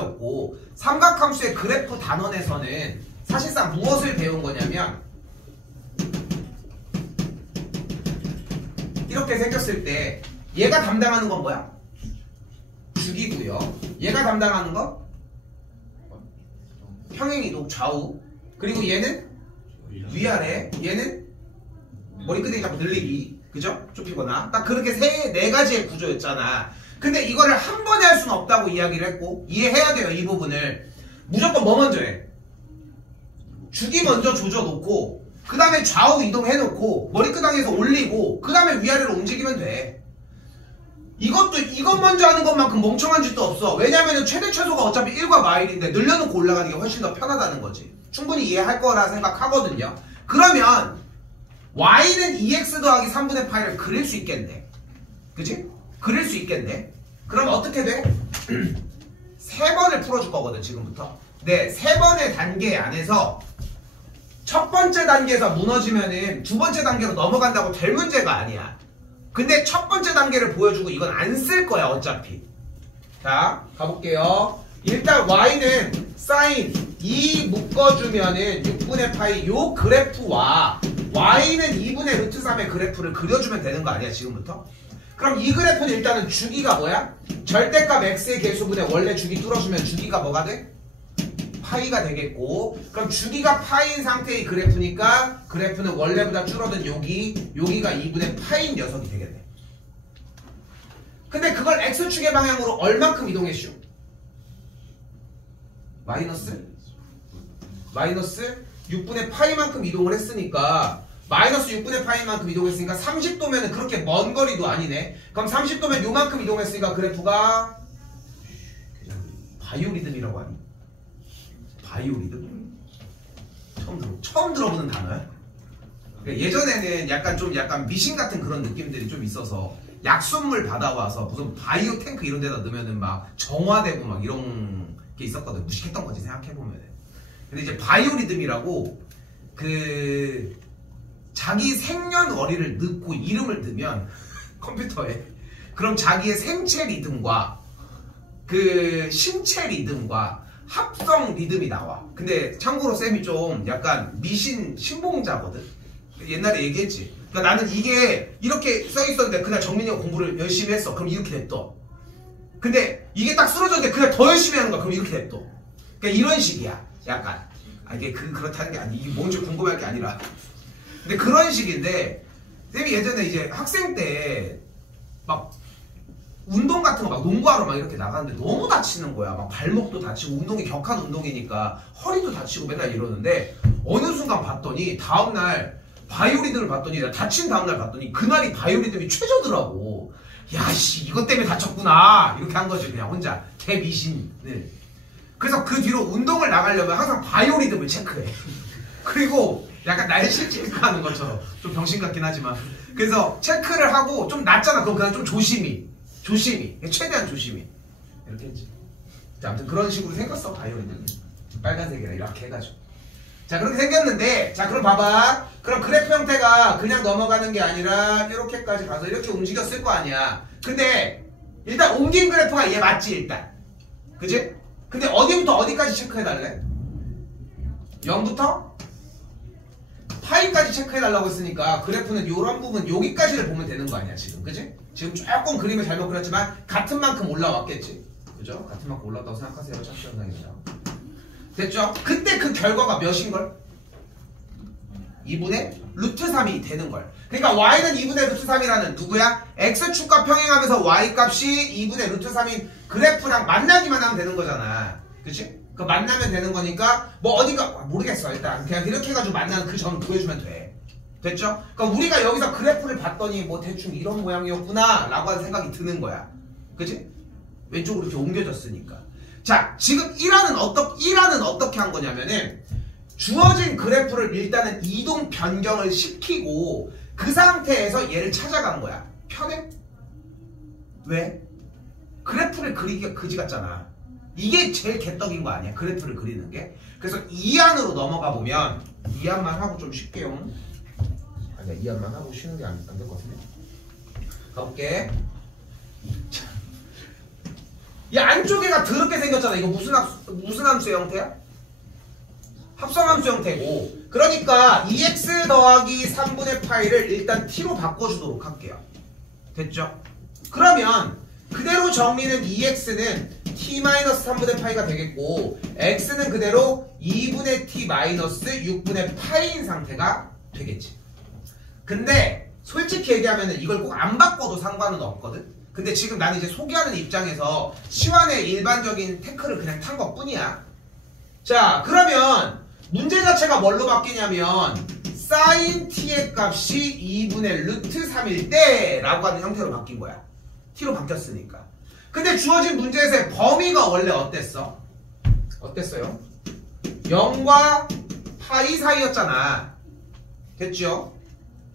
단원에서는 사실상 무엇을 배운 거냐면, 이렇게 생겼을 때 얘가 담당하는 건 뭐야? 주기고요. 얘가 담당하는 건 평행이동 좌우. 그리고 얘는 위아래. 얘는 머리끄댕이 자꾸 늘리기. 그죠? 좁히거나. 딱 그렇게 네 가지의 구조였잖아. 근데 이거를 한 번에 할 수는 없다고 이야기를 했고, 이해해야 돼요, 이 부분을. 무조건 뭐 먼저 해? 주기 먼저 조져놓고, 그 다음에 좌우 이동해놓고, 머리끄댕이에서 올리고, 그 다음에 위아래로 움직이면 돼. 이것 먼저 하는 것만큼 멍청한 짓도 없어. 왜냐면은 최대 최소가 어차피 1과 마일인데 늘려놓고 올라가는 게 훨씬 더 편하다는 거지. 충분히 이해할 거라 생각하거든요. 그러면 y는 2x 더하기 3분의 파이를 그릴 수 있겠네. 그치? 그릴 수 있겠네. 그럼 어떻게 돼? 3번을 풀어줄 거거든, 지금부터. 네, 3번의 단계 안에서 첫 번째 단계에서 무너지면은 두 번째 단계로 넘어간다고 될 문제가 아니야. 근데 첫 번째 단계를 보여주고 이건 안 쓸 거야, 어차피. 자, 가볼게요. 일단 y는 사인 2 묶어주면은 6분의 파이 요 그래프와 y는 2분의 루트 3의 그래프를 그려주면 되는 거 아니야, 지금부터? 그럼 이 그래프는 일단은 주기가 뭐야? 절대값 x의 개수분의 원래 주기 뚫어주면 주기가 뭐가 돼? 파이가 되겠고, 그럼 주기가 파이인 상태의 그래프니까 그래프는 원래보다 줄어든 여기가 2분의 파이인 녀석이 되겠네. 근데 그걸 x축의 방향으로 얼만큼 이동했슈? 마이너스 6분의 파이만큼 이동을 했으니까, 마이너스 6분의 파이만큼 이동했으니까 30도면은 그렇게 먼 거리도 아니네. 그럼 30도면 요만큼 이동했으니까 그래프가 바이오리듬이라고 하니? 바이오리듬? 처음 들어보는 단어야? 예전에는 약간 미신 같은 그런 느낌들이 좀 있어서 약수물 받아와서 무슨 바이오 탱크 이런 데다 넣으면은 막 정화되고 막 이런 게 있었거든. 무식했던 거지, 생각해보면은. 근데 이제 바이오리듬이라고 자기 생년월일을 넣고 이름을 넣으면 컴퓨터에, 그럼 자기의 생체 리듬과 신체 리듬과 합성 리듬이 나와. 근데 참고로 쌤이 좀 약간 미신 신봉자거든. 옛날에 얘기했지. 그러니까 나는 이게 이렇게 써있었는데 그날 정민이가 공부를 열심히 했어. 그럼 이렇게 됐어. 근데 이게 딱 쓰러졌는데 그날 더 열심히 하는 거야. 그럼 이렇게 됐어. 그러니까 이런 식이야. 약간. 이게 그렇다는 게 아니, 이게 뭔지 궁금할 게 아니라. 근데 그런 식인데, 쌤이 예전에 이제 학생 때 막 운동 같은 거 막 농구하러 막 이렇게 나가는데 너무 다치는 거야. 막 발목도 다치고, 운동이 격한 운동이니까 허리도 다치고 맨날 이러는데, 어느 순간 봤더니 다음날 바이오리듬을 봤더니, 다친 다음날 봤더니 그날이 바이오리듬이 최저더라고. 야씨, 이것 때문에 다쳤구나, 이렇게 한 거지. 그냥 혼자 개미신을. 그래서 그 뒤로 운동을 나가려면 항상 바이오리듬을 체크해. 그리고 약간 날씨 체크하는 것처럼, 좀 병신 같긴 하지만, 그래서 체크를 하고 좀 낫잖아. 그럼 그냥 좀 조심히 최대한 조심히 이렇게 했지. 자, 아무튼 그런 식으로 생겼어, 바이오리듬이. 빨간색이라 이렇게 해가지고. 자, 그렇게 생겼는데, 자, 그럼 봐봐. 그럼 그래프 형태가 그냥 넘어가는 게 아니라 이렇게까지 가서 이렇게 움직였을 거 아니야. 근데 일단 옮긴 그래프가 얘 맞지, 일단. 그치? 근데 어디부터 어디까지 체크해달래? 0부터 파이까지 체크해달라고 했으니까 그래프는 요런 부분 여기까지를 보면 되는 거 아니야, 지금. 그치? 지금 조금 그림을 잘못 그렸지만 같은 만큼 올라왔겠지. 그죠? 같은 만큼 올라왔다고 생각하세요, 참시 현상이죠. 됐죠? 그때 그 결과가 몇인걸? 2분의 루트 3이 되는걸. 그러니까 y는 2분의 루트 3이라는 누구야? x축과 평행하면서 y값이 2분의 루트 3인 그래프랑 만나기만 하면 되는 거잖아. 그치? 그 만나면 되는 거니까 뭐 어디가 모르겠어. 일단 그냥 이렇게 해가지고 만나는 그 점을 구해주면 돼. 됐죠? 그러니까 우리가 여기서 그래프를 봤더니 뭐 대충 이런 모양이었구나 라고 하는 생각이 드는 거야. 그치? 왼쪽으로 이렇게 옮겨졌으니까. 자, 지금 1화는 어떻게 한 거냐면은 주어진 그래프를 일단은 이동 변경을 시키고 그 상태에서 얘를 찾아간 거야. 편해? 왜? 그래프를 그리기가 그지 같잖아. 이게 제일 개떡인 거 아니야, 그래프를 그리는 게. 그래서 2안으로 넘어가 보면 2안만 하고 좀 쉴게요. 아니야, 2안만 하고 쉬는 게 안 될 것 같은데. 가볼게. 이 안쪽에가 더럽게 생겼잖아. 이거 무슨 함수의 형태야? 합성함수 형태고, 그러니까 2x 더하기 3분의 파이를 일단 t로 바꿔주도록 할게요. 됐죠? 그러면 그대로 정리는 2x는 t-3분의 파이가 되겠고 x는 그대로 2분의 t-6분의 파이인 상태가 되겠지. 근데 솔직히 얘기하면 이걸 꼭 안 바꿔도 상관은 없거든. 근데 지금 나는 이제 소개하는 입장에서 시완의 일반적인 태클을 그냥 탄 것 뿐이야. 자, 그러면 문제 자체가 뭘로 바뀌냐면 sin t의 값이 2분의 루트 3일 때 라고 하는 형태로 바뀐 거야. t로 바뀌었으니까. 근데 주어진 문제에서의 범위가 원래 어땠어? 어땠어요? 0과 파이 사이였잖아. 됐죠?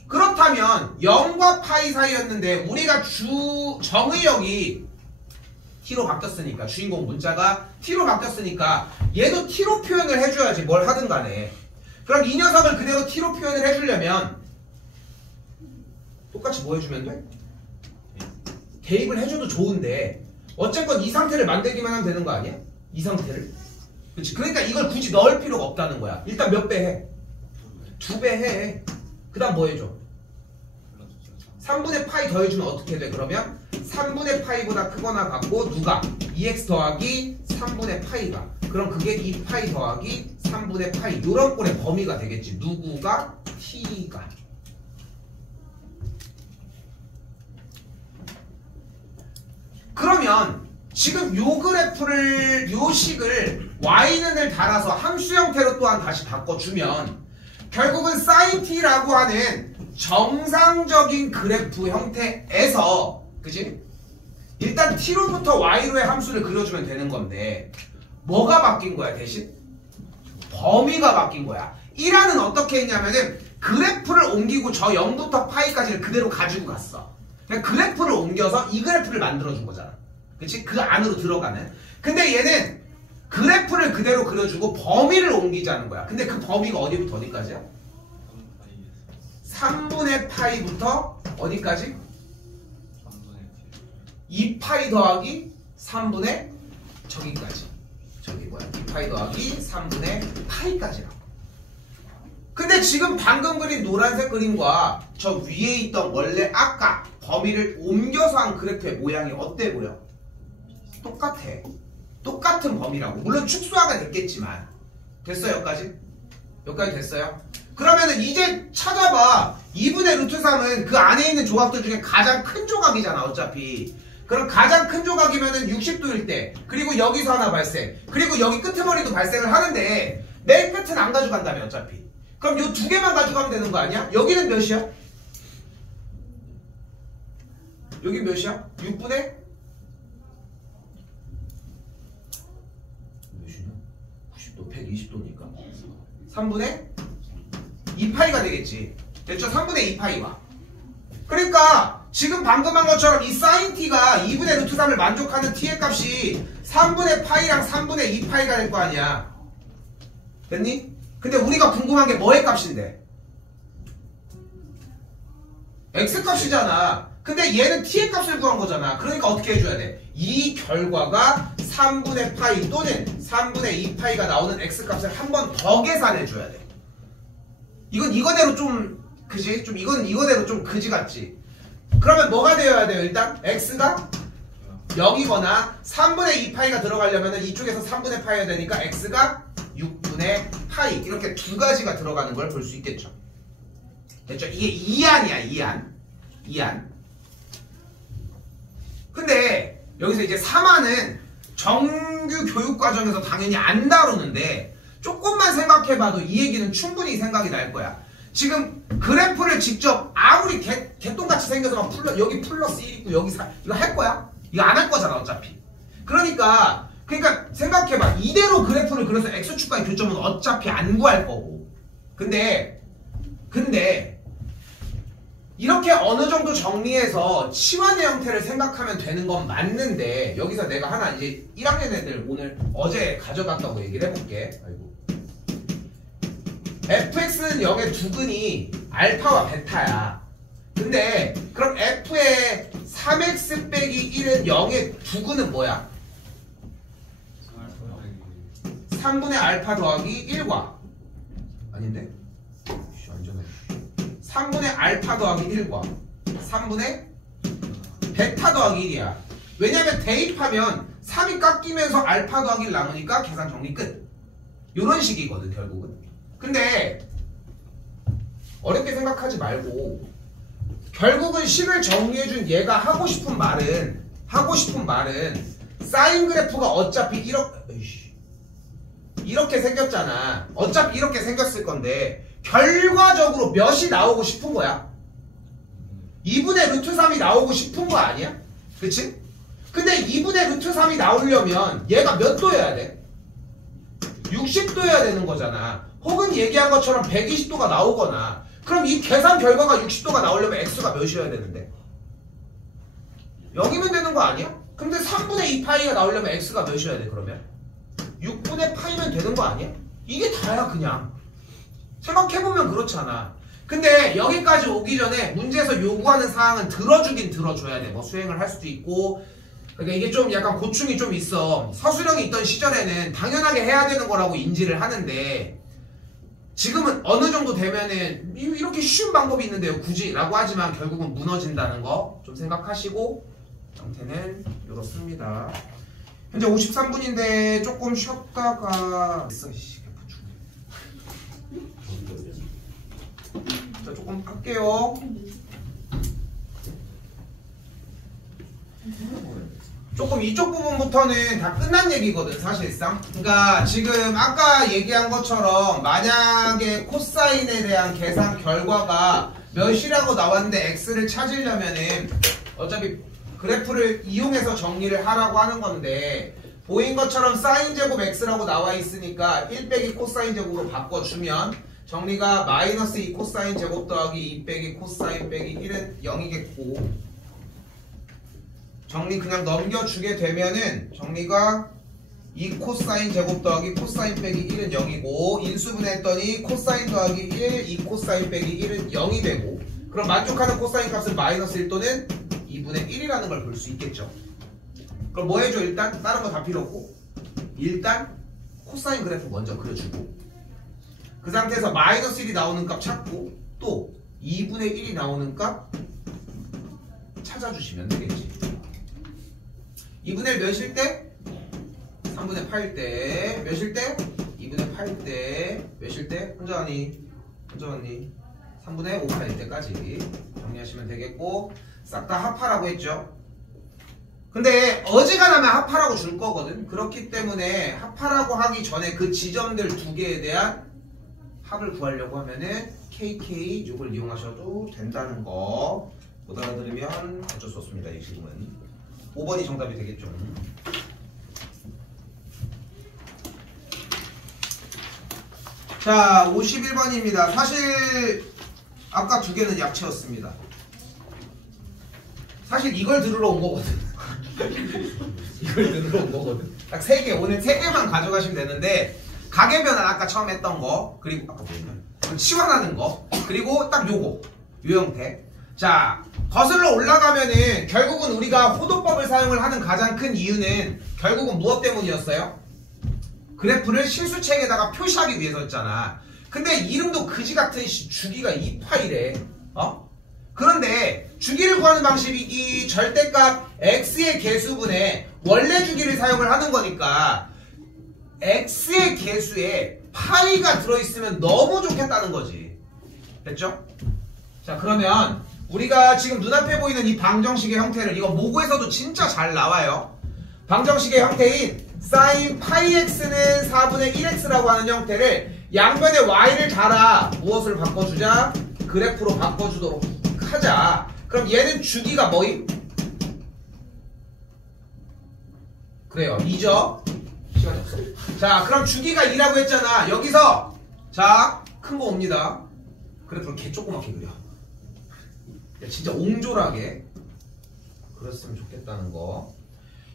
그렇다면 0과 파이 사이였는데 우리가 정의역이 t로 바뀌었으니까, 주인공 문자가 t로 바뀌었으니까 얘도 t로 표현을 해줘야지, 뭘 하든 간에. 그럼 이 녀석을 그대로 t로 표현을 해주려면 똑같이 뭐 해주면 돼? 대입을 해줘도 좋은데 어쨌건 이 상태를 만들기만 하면 되는 거 아니야? 이 상태를. 그렇지. 그러니까 이걸 굳이 넣을 필요가 없다는 거야. 일단 몇 배 해? 2배 해. 그 다음 뭐 해줘? 3분의 파이 더해주면 어떻게 돼? 그러면 3분의 파이보다 크거나 같고 누가? 2x 더하기 3분의 파이가. 그럼 그게 2파이 더하기 3분의 파이. 요런 꼴의 범위가 되겠지. 누구가? t가. 그러면 지금 요 그래프를, 요 식을 y는을 달아서 함수 형태로 또한 다시 바꿔주면 결국은 sin t라고 하는 정상적인 그래프 형태에서, 그치? 일단 t로부터 y로의 함수를 그려주면 되는 건데 뭐가 바뀐 거야 대신? 범위가 바뀐 거야. 1화는 어떻게 했냐면은 그래프를 옮기고 저 0부터 파이까지를 그대로 가지고 갔어. 그냥 그래프를 옮겨서 이 그래프를 만들어준 거잖아. 그치? 그 안으로 들어가는. 근데 얘는 그래프를 그대로 그려주고 범위를 옮기자는 거야. 근데 그 범위가 어디부터 어디까지야? 3분의 파이부터 어디까지? 2파이 더하기 3분의 저기까지. 저기 뭐야? 2파이 더하기 3분의 파이까지라고. 근데 지금 방금 그린 노란색 그림과 저 위에 있던 원래 아까 범위를 옮겨서 한 그래프의 모양이 어때 보여? 똑같아. 똑같은 범위라고. 물론 축소화가 됐겠지만. 됐어요 여기까지? 여기까지 됐어요? 그러면은 이제 찾아봐. 2분의 루트 3은 그 안에 있는 조각들 중에 가장 큰 조각이잖아 어차피. 그럼 가장 큰 조각이면은 60도일 때, 그리고 여기서 하나 발생, 그리고 여기 끄트머리도 발생을 하는데 맨 끝은 안 가져간다며 어차피. 그럼 요 두 개만 가져가면 되는 거 아니야? 여기는 몇이야? 여기 몇이야? 6분의? 몇이냐? 90도, 120도니까 3분의 2파이가 되겠지. 됐죠? 3분의 2파이와. 그러니까 지금 방금 한 것처럼 이 sin t가 2분의 루트 3을 만족하는 t의 값이 3분의 파이랑 3분의 2파이가 될 거 아니야. 됐니? 근데 우리가 궁금한 게 뭐의 값인데? x 값이잖아. 근데 얘는 t의 값을 구한 거잖아. 그러니까 어떻게 해줘야 돼? 이 결과가 3분의 파이 또는 3분의 2파이가 나오는 x 값을 한 번 더 계산해줘야 돼. 이건 이거대로 좀 그지? 좀 이건 이거대로 좀 그지 같지? 그러면 뭐가 되어야 돼요? 일단 x가 0이거나 3분의 2파이가 들어가려면 이쪽에서 3분의 파이가 되니까 x가 6분의 파이. 이렇게 두 가지가 들어가는 걸 볼 수 있겠죠. 됐죠? 이게 2안이야 2안. 근데 여기서 이제 3안은 정규 교육과정에서 당연히 안 다루는데 조금만 생각해봐도 이 얘기는 충분히 생각이 날 거야. 지금 그래프를 직접 아무리 개똥같이 생겨서 막 여기 플러스 1 있고 여기 4 이거 할 거야? 이거 안 할 거잖아 어차피. 그러니까 생각해봐. 이대로 그래프를 그려서 x축과의 교점은 어차피 안 구할 거고. 근데 이렇게 어느 정도 정리해서 치환의 형태를 생각하면 되는 건 맞는데 여기서 내가 하나 이제 1학년 애들 오늘 어제 가져갔다고 얘기를 해볼게. 아이고. fx는 0의 두근이 알파와 베타야. 근데 그럼 f의 3x 빼기 1은 0의 두근은 뭐야? 3분의 알파 더하기 1과 아닌데? 완전해. 3분의 알파 더하기 1과 3분의 베타 더하기 1이야. 왜냐면 대입하면 3이 깎이면서 알파 더하기 1 남으니까 계산 정리 끝. 요런 식이거든 결국은. 근데 어렵게 생각하지 말고 결국은 식을 정리해준 얘가 하고 싶은 말은 사인 그래프가 어차피 이렇게 생겼잖아. 어차피 이렇게 생겼을 건데 결과적으로 몇이 나오고 싶은 거야? 2분의 루트 3이 나오고 싶은 거 아니야? 그치? 근데 2분의 루트 3이 나오려면 얘가 몇 도여야 돼? 60도여야 되는 거잖아. 혹은 얘기한 것처럼 120도가 나오거나. 그럼 이 계산 결과가 60도가 나오려면 x가 몇이어야 되는데? 0이면 되는 거 아니야? 근데 3분의 2 파이가 나오려면 x가 몇이어야 돼 그러면? 6분의 파이면 되는 거 아니야? 이게 다야 그냥. 생각해보면 그렇잖아. 근데 여기까지 오기 전에 문제에서 요구하는 사항은 들어주긴 들어줘야 돼. 뭐 수행을 할 수도 있고. 그러니까 이게 좀 약간 고충이 좀 있어. 서술형이 있던 시절에는 당연하게 해야 되는 거라고 인지를 하는데 지금은 어느 정도 되면은 이렇게 쉬운 방법이 있는데요 굳이 라고 하지만 결국은 무너진다는 거 좀 생각하시고 형태는 이렇습니다. 현재 53분인데 조금 쉬었다가 자 조금 할게요. 조금 이쪽 부분부터는 다 끝난 얘기거든 사실상. 그러니까 지금 아까 얘기한 것처럼 만약에 코사인에 대한 계산 결과가 몇이라고 나왔는데 x를 찾으려면은 어차피 그래프를 이용해서 정리를 하라고 하는 건데 보인 것처럼 사인 제곱 x라고 나와 있으니까 1 빼기 코사인 제곱으로 바꿔주면 정리가 마이너스 2 코사인 제곱 더하기 2 빼기 코사인 빼기 1은 0이겠고 정리 그냥 넘겨주게 되면은 정리가 2 코사인 제곱 더하기 코사인 빼기 1은 0이고 인수분해했더니 코사인 더하기 1, 2 코사인 빼기 1은 0이 되고 그럼 만족하는 코사인 값은 마이너스 1 또는 2분의 1이라는 걸 볼 수 있겠죠. 그럼 뭐 해줘 일단? 다른 거 다 필요 없고 일단 코사인 그래프 먼저 그려주고 그 상태에서 마이너스 1이 나오는 값 찾고 또 2분의 1이 나오는 값 찾아주시면 되겠지. 2분의 1 몇일 때? 3분의 8일 때 몇일 때? 2분의 8일 때 몇일 때? 혼자 왔니? 3분의 5, 8일 때까지 정리하시면 되겠고 싹 다 합하라고 했죠. 근데 어지간하면 합하라고 줄 거거든. 그렇기 때문에 합하라고 하기 전에 그 지점들 두 개에 대한 합을 구하려고 하면은 KK 이걸 이용하셔도 된다는 거 못 알아들으면 어쩔 수 없습니다. 이 지금은 5번이 정답이 되겠죠. 자 51번입니다. 사실 아까 두 개는 약체였습니다. 사실 이걸 들으러 온 거거든. 이걸 들으러 온 거거든. 딱 3개 오늘 3개만 가져가시면 되는데 가계변환 아까 처음 했던 거 그리고 아까 뭐였냐 치환하는 거 그리고 딱 요거 요 형태. 자 거슬러 올라가면은 결국은 우리가 호도법을 사용을 하는 가장 큰 이유는 결국은 무엇 때문이었어요? 그래프를 실수책에다가 표시하기 위해서였잖아. 근데 이름도 그지같은 주기가 2파이래. 그런데 주기를 구하는 방식이 이 절대값 x의 개수분에 원래 주기를 사용을 하는 거니까 x의 개수에 파이가 들어있으면 너무 좋겠다는 거지. 됐죠? 자 그러면 우리가 지금 눈앞에 보이는 이 방정식의 형태를 이거 모고에서도 진짜 잘 나와요. 방정식의 형태인 sin 파이 x는 4분의 1x라고 하는 형태를 양변에 y를 달아 무엇을 바꿔주자? 그래프로 바꿔주도록 하자. 그럼 얘는 주기가 뭐임? 그래요 2죠? 시간이 없어. 자 그럼 주기가 2라고 했잖아. 여기서 자 큰 거 옵니다. 그래프를 개조그맣게 그려. 진짜 옹졸하게 그렸으면 좋겠다는 거.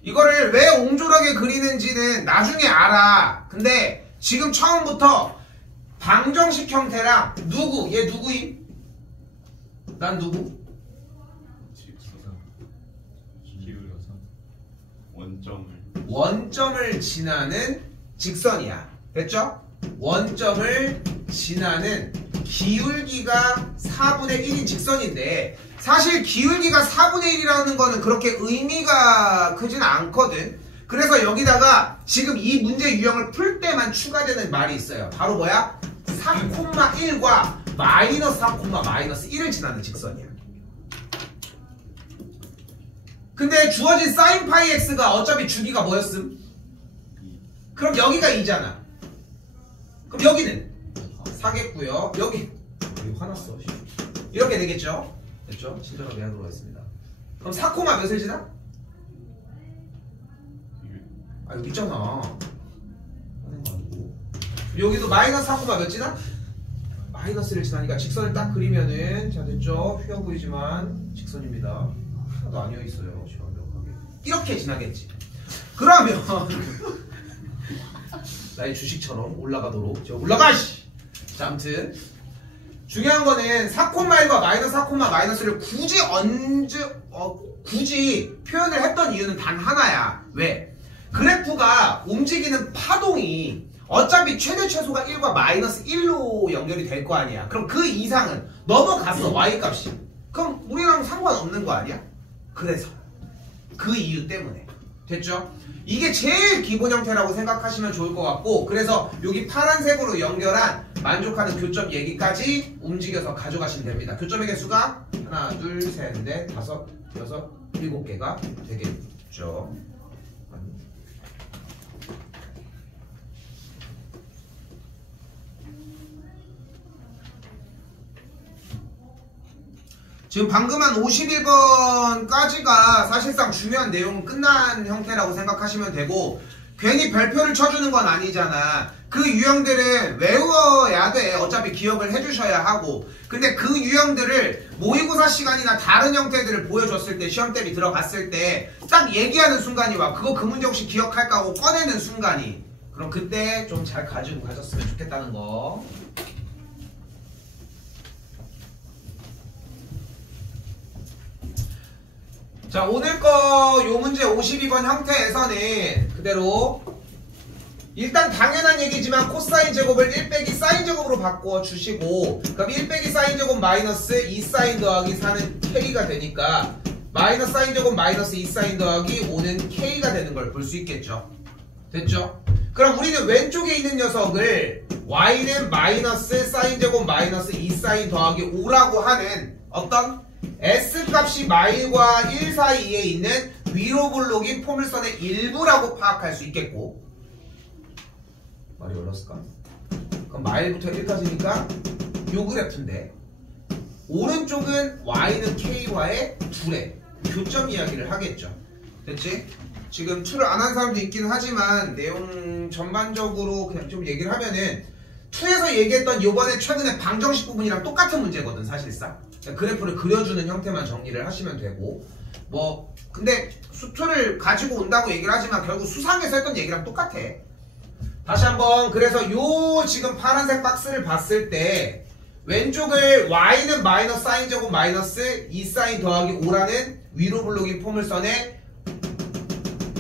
이거를 왜 옹졸하게 그리는지는 나중에 알아. 근데 지금 처음부터 방정식 형태랑 누구? 얘 누구임? 난 누구? 원점을 지나는 직선이야. 됐죠? 원점을 지나는 기울기가 4분의 1인 직선인데 사실 기울기가 4분의 1이라는 거는 그렇게 의미가 크진 않거든. 그래서 여기다가 지금 이 문제 유형을 풀 때만 추가되는 말이 있어요. 바로 뭐야? 4,1과 마이너스 4, 마이너스 1을 지나는 직선이야. 근데 주어진 sin 파이 x가 어차피 주기가 뭐였음? 그럼 여기가 2잖아. 그럼 여기는 4겠고요. 여기 화났어. 이렇게 되겠죠? 됐죠? 친절하게 하도록 하겠습니다. 그럼 4, 몇을 지나? 아 여기 있잖아. 하는 거 아니고. 여기도 마이너스 4, 몇 지나? 마이너스를 지나니까 직선을 딱 그리면은 자 됐죠? 휘어 보이지만 직선입니다. 하나도 아니어 있어요. 완벽하게 이렇게 지나겠지. 그러면 나의 주식처럼 올라가도록 저 올라가 씨. 자 아무튼 중요한 거는 4,1과 마이너스 4, 마이너스를 굳이 표현을 했던 이유는 단 하나야. 왜? 그래프가 움직이는 파동이 어차피 최대 최소가 1과 마이너스 1로 연결이 될 거 아니야. 그럼 그 이상은 넘어갔어 y값이. 그럼 우리랑 상관없는 거 아니야? 그래서 그 이유 때문에. 됐죠? 이게 제일 기본 형태라고 생각하시면 좋을 것 같고, 그래서 여기 파란색으로 연결한 만족하는 교점 얘기까지 움직여서 가져가시면 됩니다. 교점의 개수가 하나, 둘, 셋, 넷, 다섯, 여섯, 7개가 되겠죠. 지금 방금 한 51번까지가 사실상 중요한 내용은 끝난 형태라고 생각하시면 되고, 괜히 별표를 쳐주는 건 아니잖아. 그 유형들은 외워야 돼. 어차피 기억을 해주셔야 하고. 근데 그 유형들을 모의고사 시간이나 다른 형태들을 보여줬을 때, 시험 대비 들어갔을 때 딱 얘기하는 순간이 와. 그거 그 문제 혹시 기억할까 하고 꺼내는 순간이. 그럼 그때 좀 잘 가지고 가셨으면 좋겠다는 거. 자, 오늘 거 요 문제 52번 형태에서는 그대로 일단 당연한 얘기지만 코사인 제곱을 1 빼기 사인 제곱으로 바꿔주시고, 그럼 1 빼기 사인 제곱 마이너스 2 사인 더하기 4는 K가 되니까 마이너스 사인 제곱 마이너스 2 사인 더하기 5는 K가 되는 걸 볼 수 있겠죠. 됐죠? 그럼 우리는 왼쪽에 있는 녀석을 Y는 마이너스 사인 제곱 마이너스 2 사인 더하기 5라고 하는 어떤 S값이 마일과 1 사이에 있는 위로 블록인 포물선의 일부라고 파악할 수 있겠고, 말이 어려웠을까? 그럼 마일부터 1까지니까 요 그래프인데, 오른쪽은 Y는 K와의 둘의 교점 이야기를 하겠죠. 됐지? 지금 툴을 안 한 사람도 있긴 하지만 내용 전반적으로 그냥 좀 얘기를 하면은 2에서 얘기했던 요번에 최근에 방정식 부분이랑 똑같은 문제거든 사실상. 그래프를 그려주는 형태만 정리를 하시면 되고, 뭐 근데 수투를 가지고 온다고 얘기를 하지만 결국 수상에서 했던 얘기랑 똑같아. 다시 한번, 그래서 요 지금 파란색 박스를 봤을 때 왼쪽을 Y는 마이너스 사인 제곱 마이너스 2 사인 더하기 5라는 위로 블록인 포물선의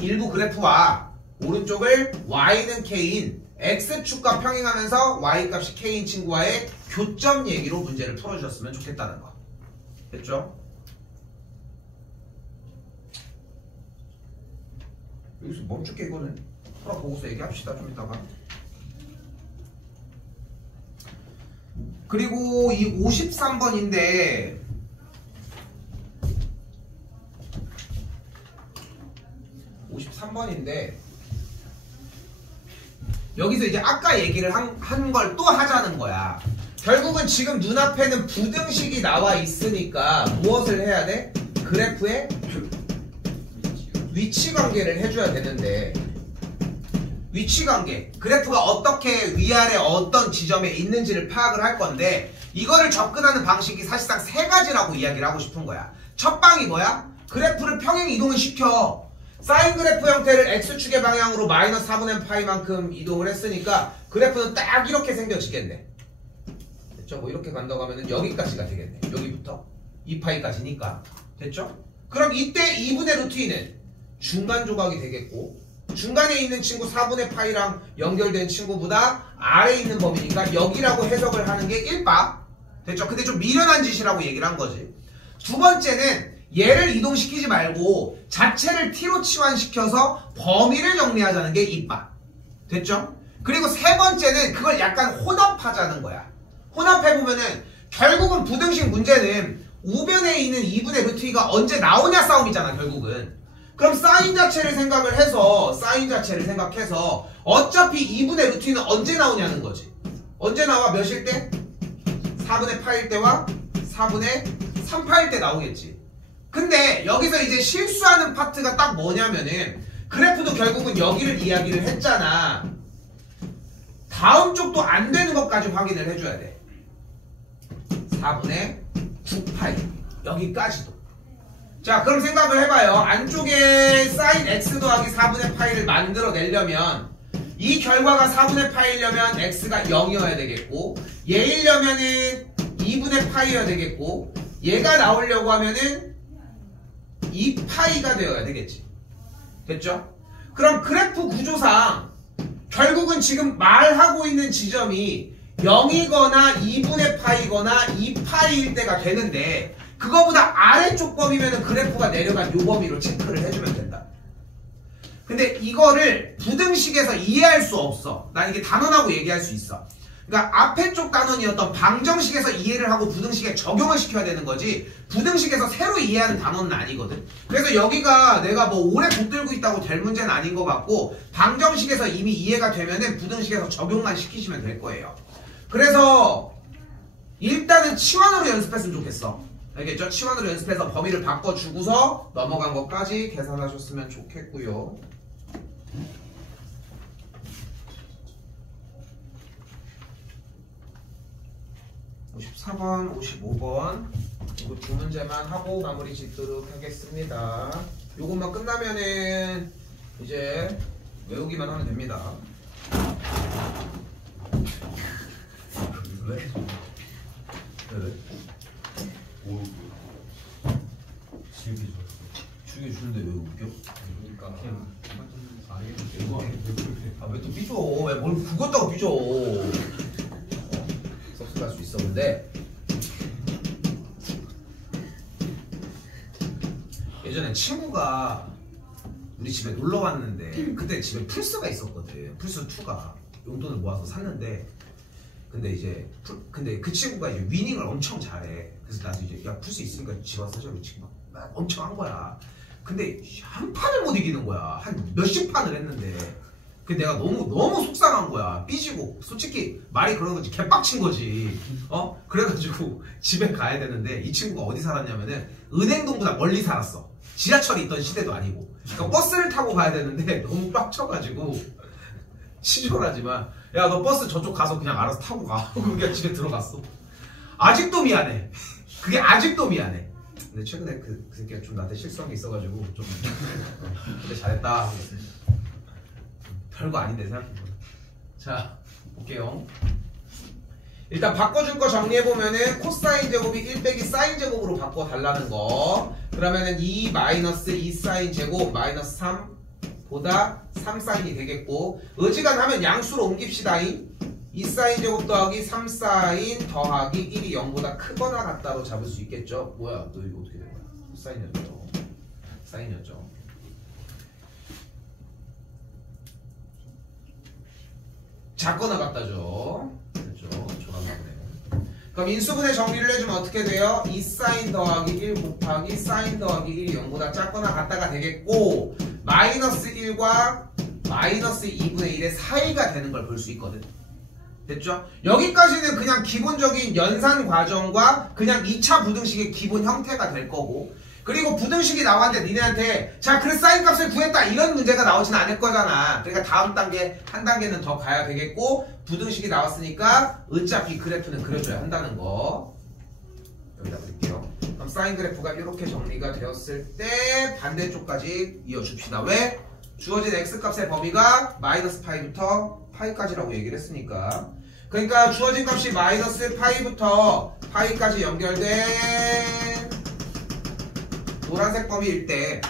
일부 그래프와 오른쪽을 Y는 K인 X축과 평행하면서 Y값이 K인 친구와의 교점 얘기로 문제를 풀어주셨으면 좋겠다는 거. 됐죠? 여기서 멈출게. 이거는 풀어 보고서 얘기합시다 좀 이따가. 그리고 이 53번인데 여기서 이제 아까 얘기를 한 걸 또 하자는 거야. 결국은 지금 눈앞에는 부등식이 나와 있으니까 무엇을 해야 돼? 그래프의 위치 관계를 해줘야 되는데, 위치 관계, 그래프가 어떻게 위아래 어떤 지점에 있는지를 파악을 할 건데, 이거를 접근하는 방식이 사실상 3가지라고 이야기를 하고 싶은 거야. 첫 방이 뭐야? 그래프를 평행 이동을 시켜. 사인 그래프 형태를 X축의 방향으로 마이너스 4분의 파이만큼 이동을 했으니까 그래프는 딱 이렇게 생겨지겠네. 됐죠? 뭐 이렇게 간다고 하면은 여기까지가 되겠네. 여기부터 2파이까지니까. 됐죠? 그럼 이때 2분의 루트 2는 중간 조각이 되겠고, 중간에 있는 친구 4분의 파이랑 연결된 친구보다 아래에 있는 범위니까 여기라고 해석을 하는 게 1바. 됐죠? 근데 좀 미련한 짓이라고 얘기를 한 거지. 두 번째는 얘를 이동시키지 말고 자체를 t로 치환시켜서 범위를 정리하자는 게 이빠. 됐죠? 그리고 세 번째는 그걸 약간 혼합하자는 거야. 혼합해보면은 결국은 부등식 문제는 우변에 있는 2분의 루트 2가 언제 나오냐 싸움이잖아 결국은. 그럼 사인 자체를 생각해서 어차피 2분의 루트 2는 언제 나오냐는 거지. 언제 나와? 몇일 때? 4분의 파일 때와 4분의 3파일 때 나오겠지. 근데 여기서 이제 실수하는 파트가 딱 뭐냐면은 그래프도 결국은 여기를 이야기를 했잖아. 다음 쪽도 안 되는 것까지 확인을 해줘야 돼. 4분의 9파이 여기까지도. 자 그럼 생각을 해봐요. 안쪽에 sin x 더하기 4분의 파이를 만들어내려면 이 결과가 4분의 파이려면 x가 0이어야 되겠고 얘이려면은 2분의 파이여야 되겠고 얘가 나오려고 하면은 2파이가 되어야 되겠지. 됐죠? 그럼 그래프 구조상 결국은 지금 말하고 있는 지점이 0이거나 2분의 파이거나 2파이일 때가 되는데 그거보다 아래쪽 범위면 그래프가 내려간 요 범위로 체크를 해주면 된다. 근데 이거를 부등식에서 이해할 수 없어. 난 이게 단원하고 얘기할 수 있어. 그러니까 앞에 쪽 단원이었던 방정식에서 이해를 하고 부등식에 적용을 시켜야 되는 거지 부등식에서 새로 이해하는 단원은 아니거든. 그래서 여기가 내가 뭐 오래 붙들고 있다고 될 문제는 아닌 것 같고 방정식에서 이미 이해가 되면은 부등식에서 적용만 시키시면 될 거예요. 그래서 일단은 치환으로 연습했으면 좋겠어. 알겠죠? 치환으로 연습해서 범위를 바꿔주고서 넘어간 것까지 계산하셨으면 좋겠고요. 54번, 55번 이거 두 문제만 하고 마무리 짓도록 하겠습니다. 요것만 끝나면은 이제 외우기만 하면 됩니다. 왜? 왜? 오, 지우기 좋았어. 주게 주는데 왜 웃겨? 그러니까 왜 또 삐져? 왜 뭘 굵었다고 삐져? 섭섭할 수 있어. 근데 예전에 친구가 우리 집에 놀러 왔는데 그때 집에 플스가 있었거든. 플스2가 용돈을 모아서 샀는데 근데 그 친구가 이제 위닝을 엄청 잘해. 그래서 나도 이제 야 플스 있으니까 집 와서 사자고 지금 막 엄청 한 거야. 근데 한 판을 못 이기는 거야. 한 몇십 판을 했는데 그 내가 너무 속상한 거야. 삐지고 솔직히 말이 그런 거지. 개빡친 거지. 그래가지고 집에 가야 되는데 이 친구가 어디 살았냐면은 은행동보다 멀리 살았어. 지하철이 있던 시대도 아니고. 그러니까 버스를 타고 가야 되는데 너무 빡쳐가지고 치졸하지만 야 너 버스 저쪽 가서 그냥 알아서 타고 가. 그냥 집에 들어갔어. 아직도 미안해. 그게 아직도 미안해. 근데 최근에 그 새끼가 좀 나한테 실수한 게 있어가지고 좀 근데 잘했다. 별거 아닌데 생각해보면. 자 볼게요. 일단 바꿔줄 거 정리해보면은 코사인 제곱이 1 빼기 사인 제곱으로 바꿔달라는 거. 그러면은 2 마이너스 2 사인 제곱 마이너스 3 보다 3 사인이 되겠고 어지간하면 양수로 옮깁시다. 2 사인 제곱 더하기 3 사인 더하기 1이 0보다 크거나 같다로 잡을 수 있겠죠. 뭐야 너 이거 어떻게 된 거야? 사인이었죠. 사인이었죠. 작거나 같다죠. 그렇죠. 조각나보네요. 그럼 인수분해 정리를 해주면 어떻게 돼요? 2 사인 더하기 1 곱하기 사인 더하기 1이 0보다 작거나 같다가 되겠고 마이너스 1과 마이너스 2분의 1의 사이가 되는 걸 볼 수 있거든. 됐죠? 여기까지는 그냥 기본적인 연산 과정과 그냥 2차 부등식의 기본 형태가 될 거고 그리고 부등식이 나왔는데 니네한테 자 그래서 사인 값을 구했다 이런 문제가 나오진 않을 거잖아. 그러니까 다음 단계 한 단계는 더 가야 되겠고 부등식이 나왔으니까 어차피 그래프는 그려줘야 한다는 거 여기다 드릴게요. 그럼 사인 그래프가 이렇게 정리가 되었을 때 반대쪽까지 이어줍시다. 왜? 주어진 x값의 범위가 마이너스 파이부터 파이까지라고 얘기를 했으니까 그러니까 주어진 값이 마이너스 파이부터 파이까지 연결된 노란색 범위일 때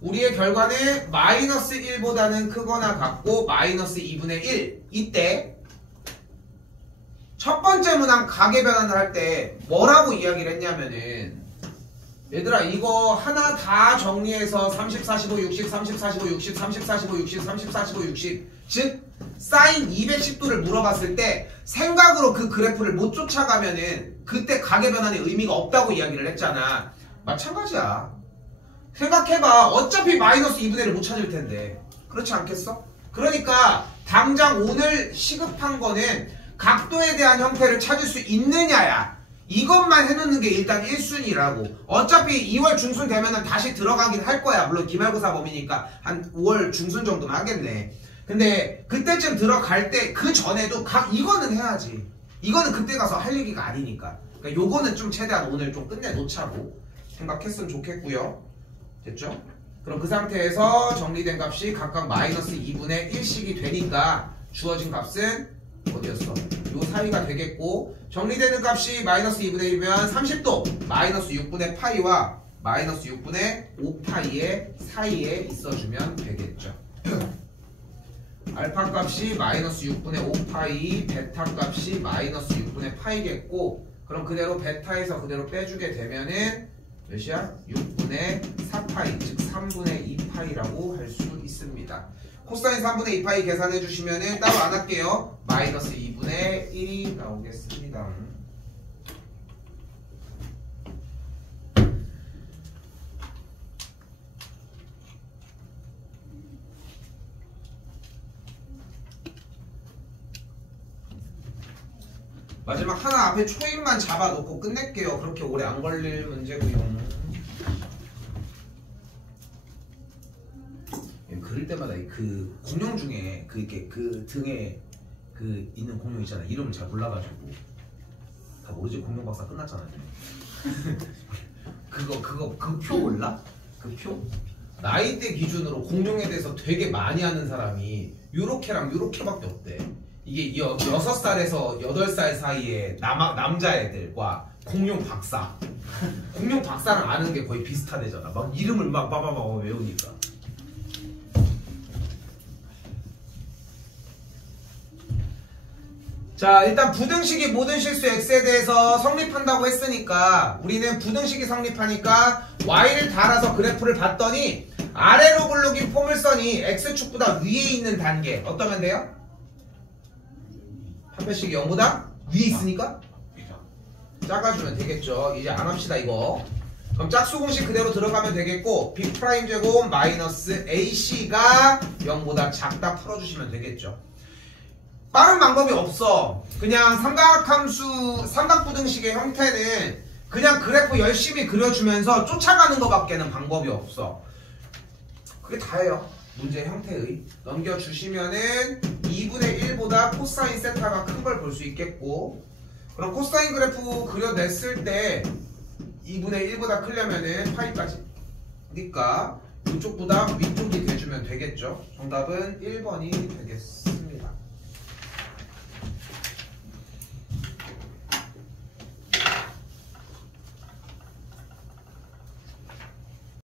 우리의 결과는 마이너스 1보다는 크거나 같고 마이너스 2분의 1 이때 첫 번째 문항 가계 변환을 할 때 뭐라고 이야기를 했냐면은 얘들아 이거 하나 다 정리해서 30, 45, 60, 30, 45, 60, 30, 45, 60, 30, 45, 60 즉 사인 210도를 물어봤을 때 생각으로 그 그래프를 못 쫓아가면은 그때 가계 변환의 의미가 없다고 이야기를 했잖아. 마찬가지야. 생각해봐. 어차피 마이너스 2분의 1을 못 찾을 텐데 그렇지 않겠어? 그러니까 당장 오늘 시급한 거는 각도에 대한 형태를 찾을 수 있느냐야. 이것만 해놓는 게 일단 1순위라고. 어차피 2월 중순 되면은 다시 들어가긴 할 거야. 물론 기말고사 범위니까 한 5월 중순 정도는 하겠네. 근데 그때쯤 들어갈 때 그 전에도 이거는 해야지. 이거는 그때 가서 할 얘기가 아니니까. 그러니까 요거는 좀 최대한 오늘 좀 끝내놓자고 생각했으면 좋겠고요. 됐죠? 그럼 그 상태에서 정리된 값이 각각 마이너스 2분의 1씩이 되니까 주어진 값은 어디였어? 요 사이가 되겠고 정리되는 값이 마이너스 2분의 1이면 30도 마이너스 6분의 파이와 마이너스 6분의 5파이의 사이에 있어주면 되겠죠. 알파 값이 마이너스 6분의 5파이, 베타 값이 마이너스 6분의 파이겠고 그럼 그대로 베타에서 그대로 빼주게 되면은 몇이야? 6분의 4파이 즉 3분의 2파이라고 할 수 있습니다. 코사인 3분의 2파이 계산해 주시면은 따로 안 할게요. 마이너스 2분의 1이 나오겠습니다. 마지막 하나 앞에 초인만 잡아놓고 끝낼게요. 그렇게 오래 안 걸릴 문제고요. 그릴 때마다 그 공룡 중에 이렇게 그 등에 그 있는 공룡 있잖아. 이름을 잘 몰라가지고 다 모르지. 공룡 박사 끝났잖아. 그 표 몰라? 그 표? 나이대 기준으로 공룡에 대해서 되게 많이 아는 사람이 요렇게랑 요렇게밖에 없대. 이게 6살에서 8살 사이에 남자애들과 공룡 박사. 공룡 박사랑 아는 게 거의 비슷하대잖아. 막 이름을 막 외우니까. 자, 일단 부등식이 모든 실수 x에 대해서 성립한다고 했으니까 우리는 부등식이 성립하니까 y를 달아서 그래프를 봤더니 아래로 굴러긴 포물선이 x축보다 위에 있는 단계 어떠면 돼요? 판별식이 0보다 위에 있으니까 작아주면 되겠죠. 이제 안 합시다 이거. 그럼 짝수 공식 그대로 들어가면 되겠고 b'제곱 마이너스 ac가 0보다 작다 풀어주시면 되겠죠. 빠른 방법이 없어. 그냥 삼각부등식의 형태는 그냥 그래프 열심히 그려주면서 쫓아가는 것밖에는 방법이 없어. 그게 다예요. 문제 형태의. 넘겨주시면은 2분의 1보다 코사인 세타가 큰 걸 볼 수 있겠고 그럼 코사인 그래프 그려냈을 때 2분의 1보다 크려면은 파이까지 그러니까 이쪽보다 위쪽이 돼주면 되겠죠. 정답은 1번이 되겠어.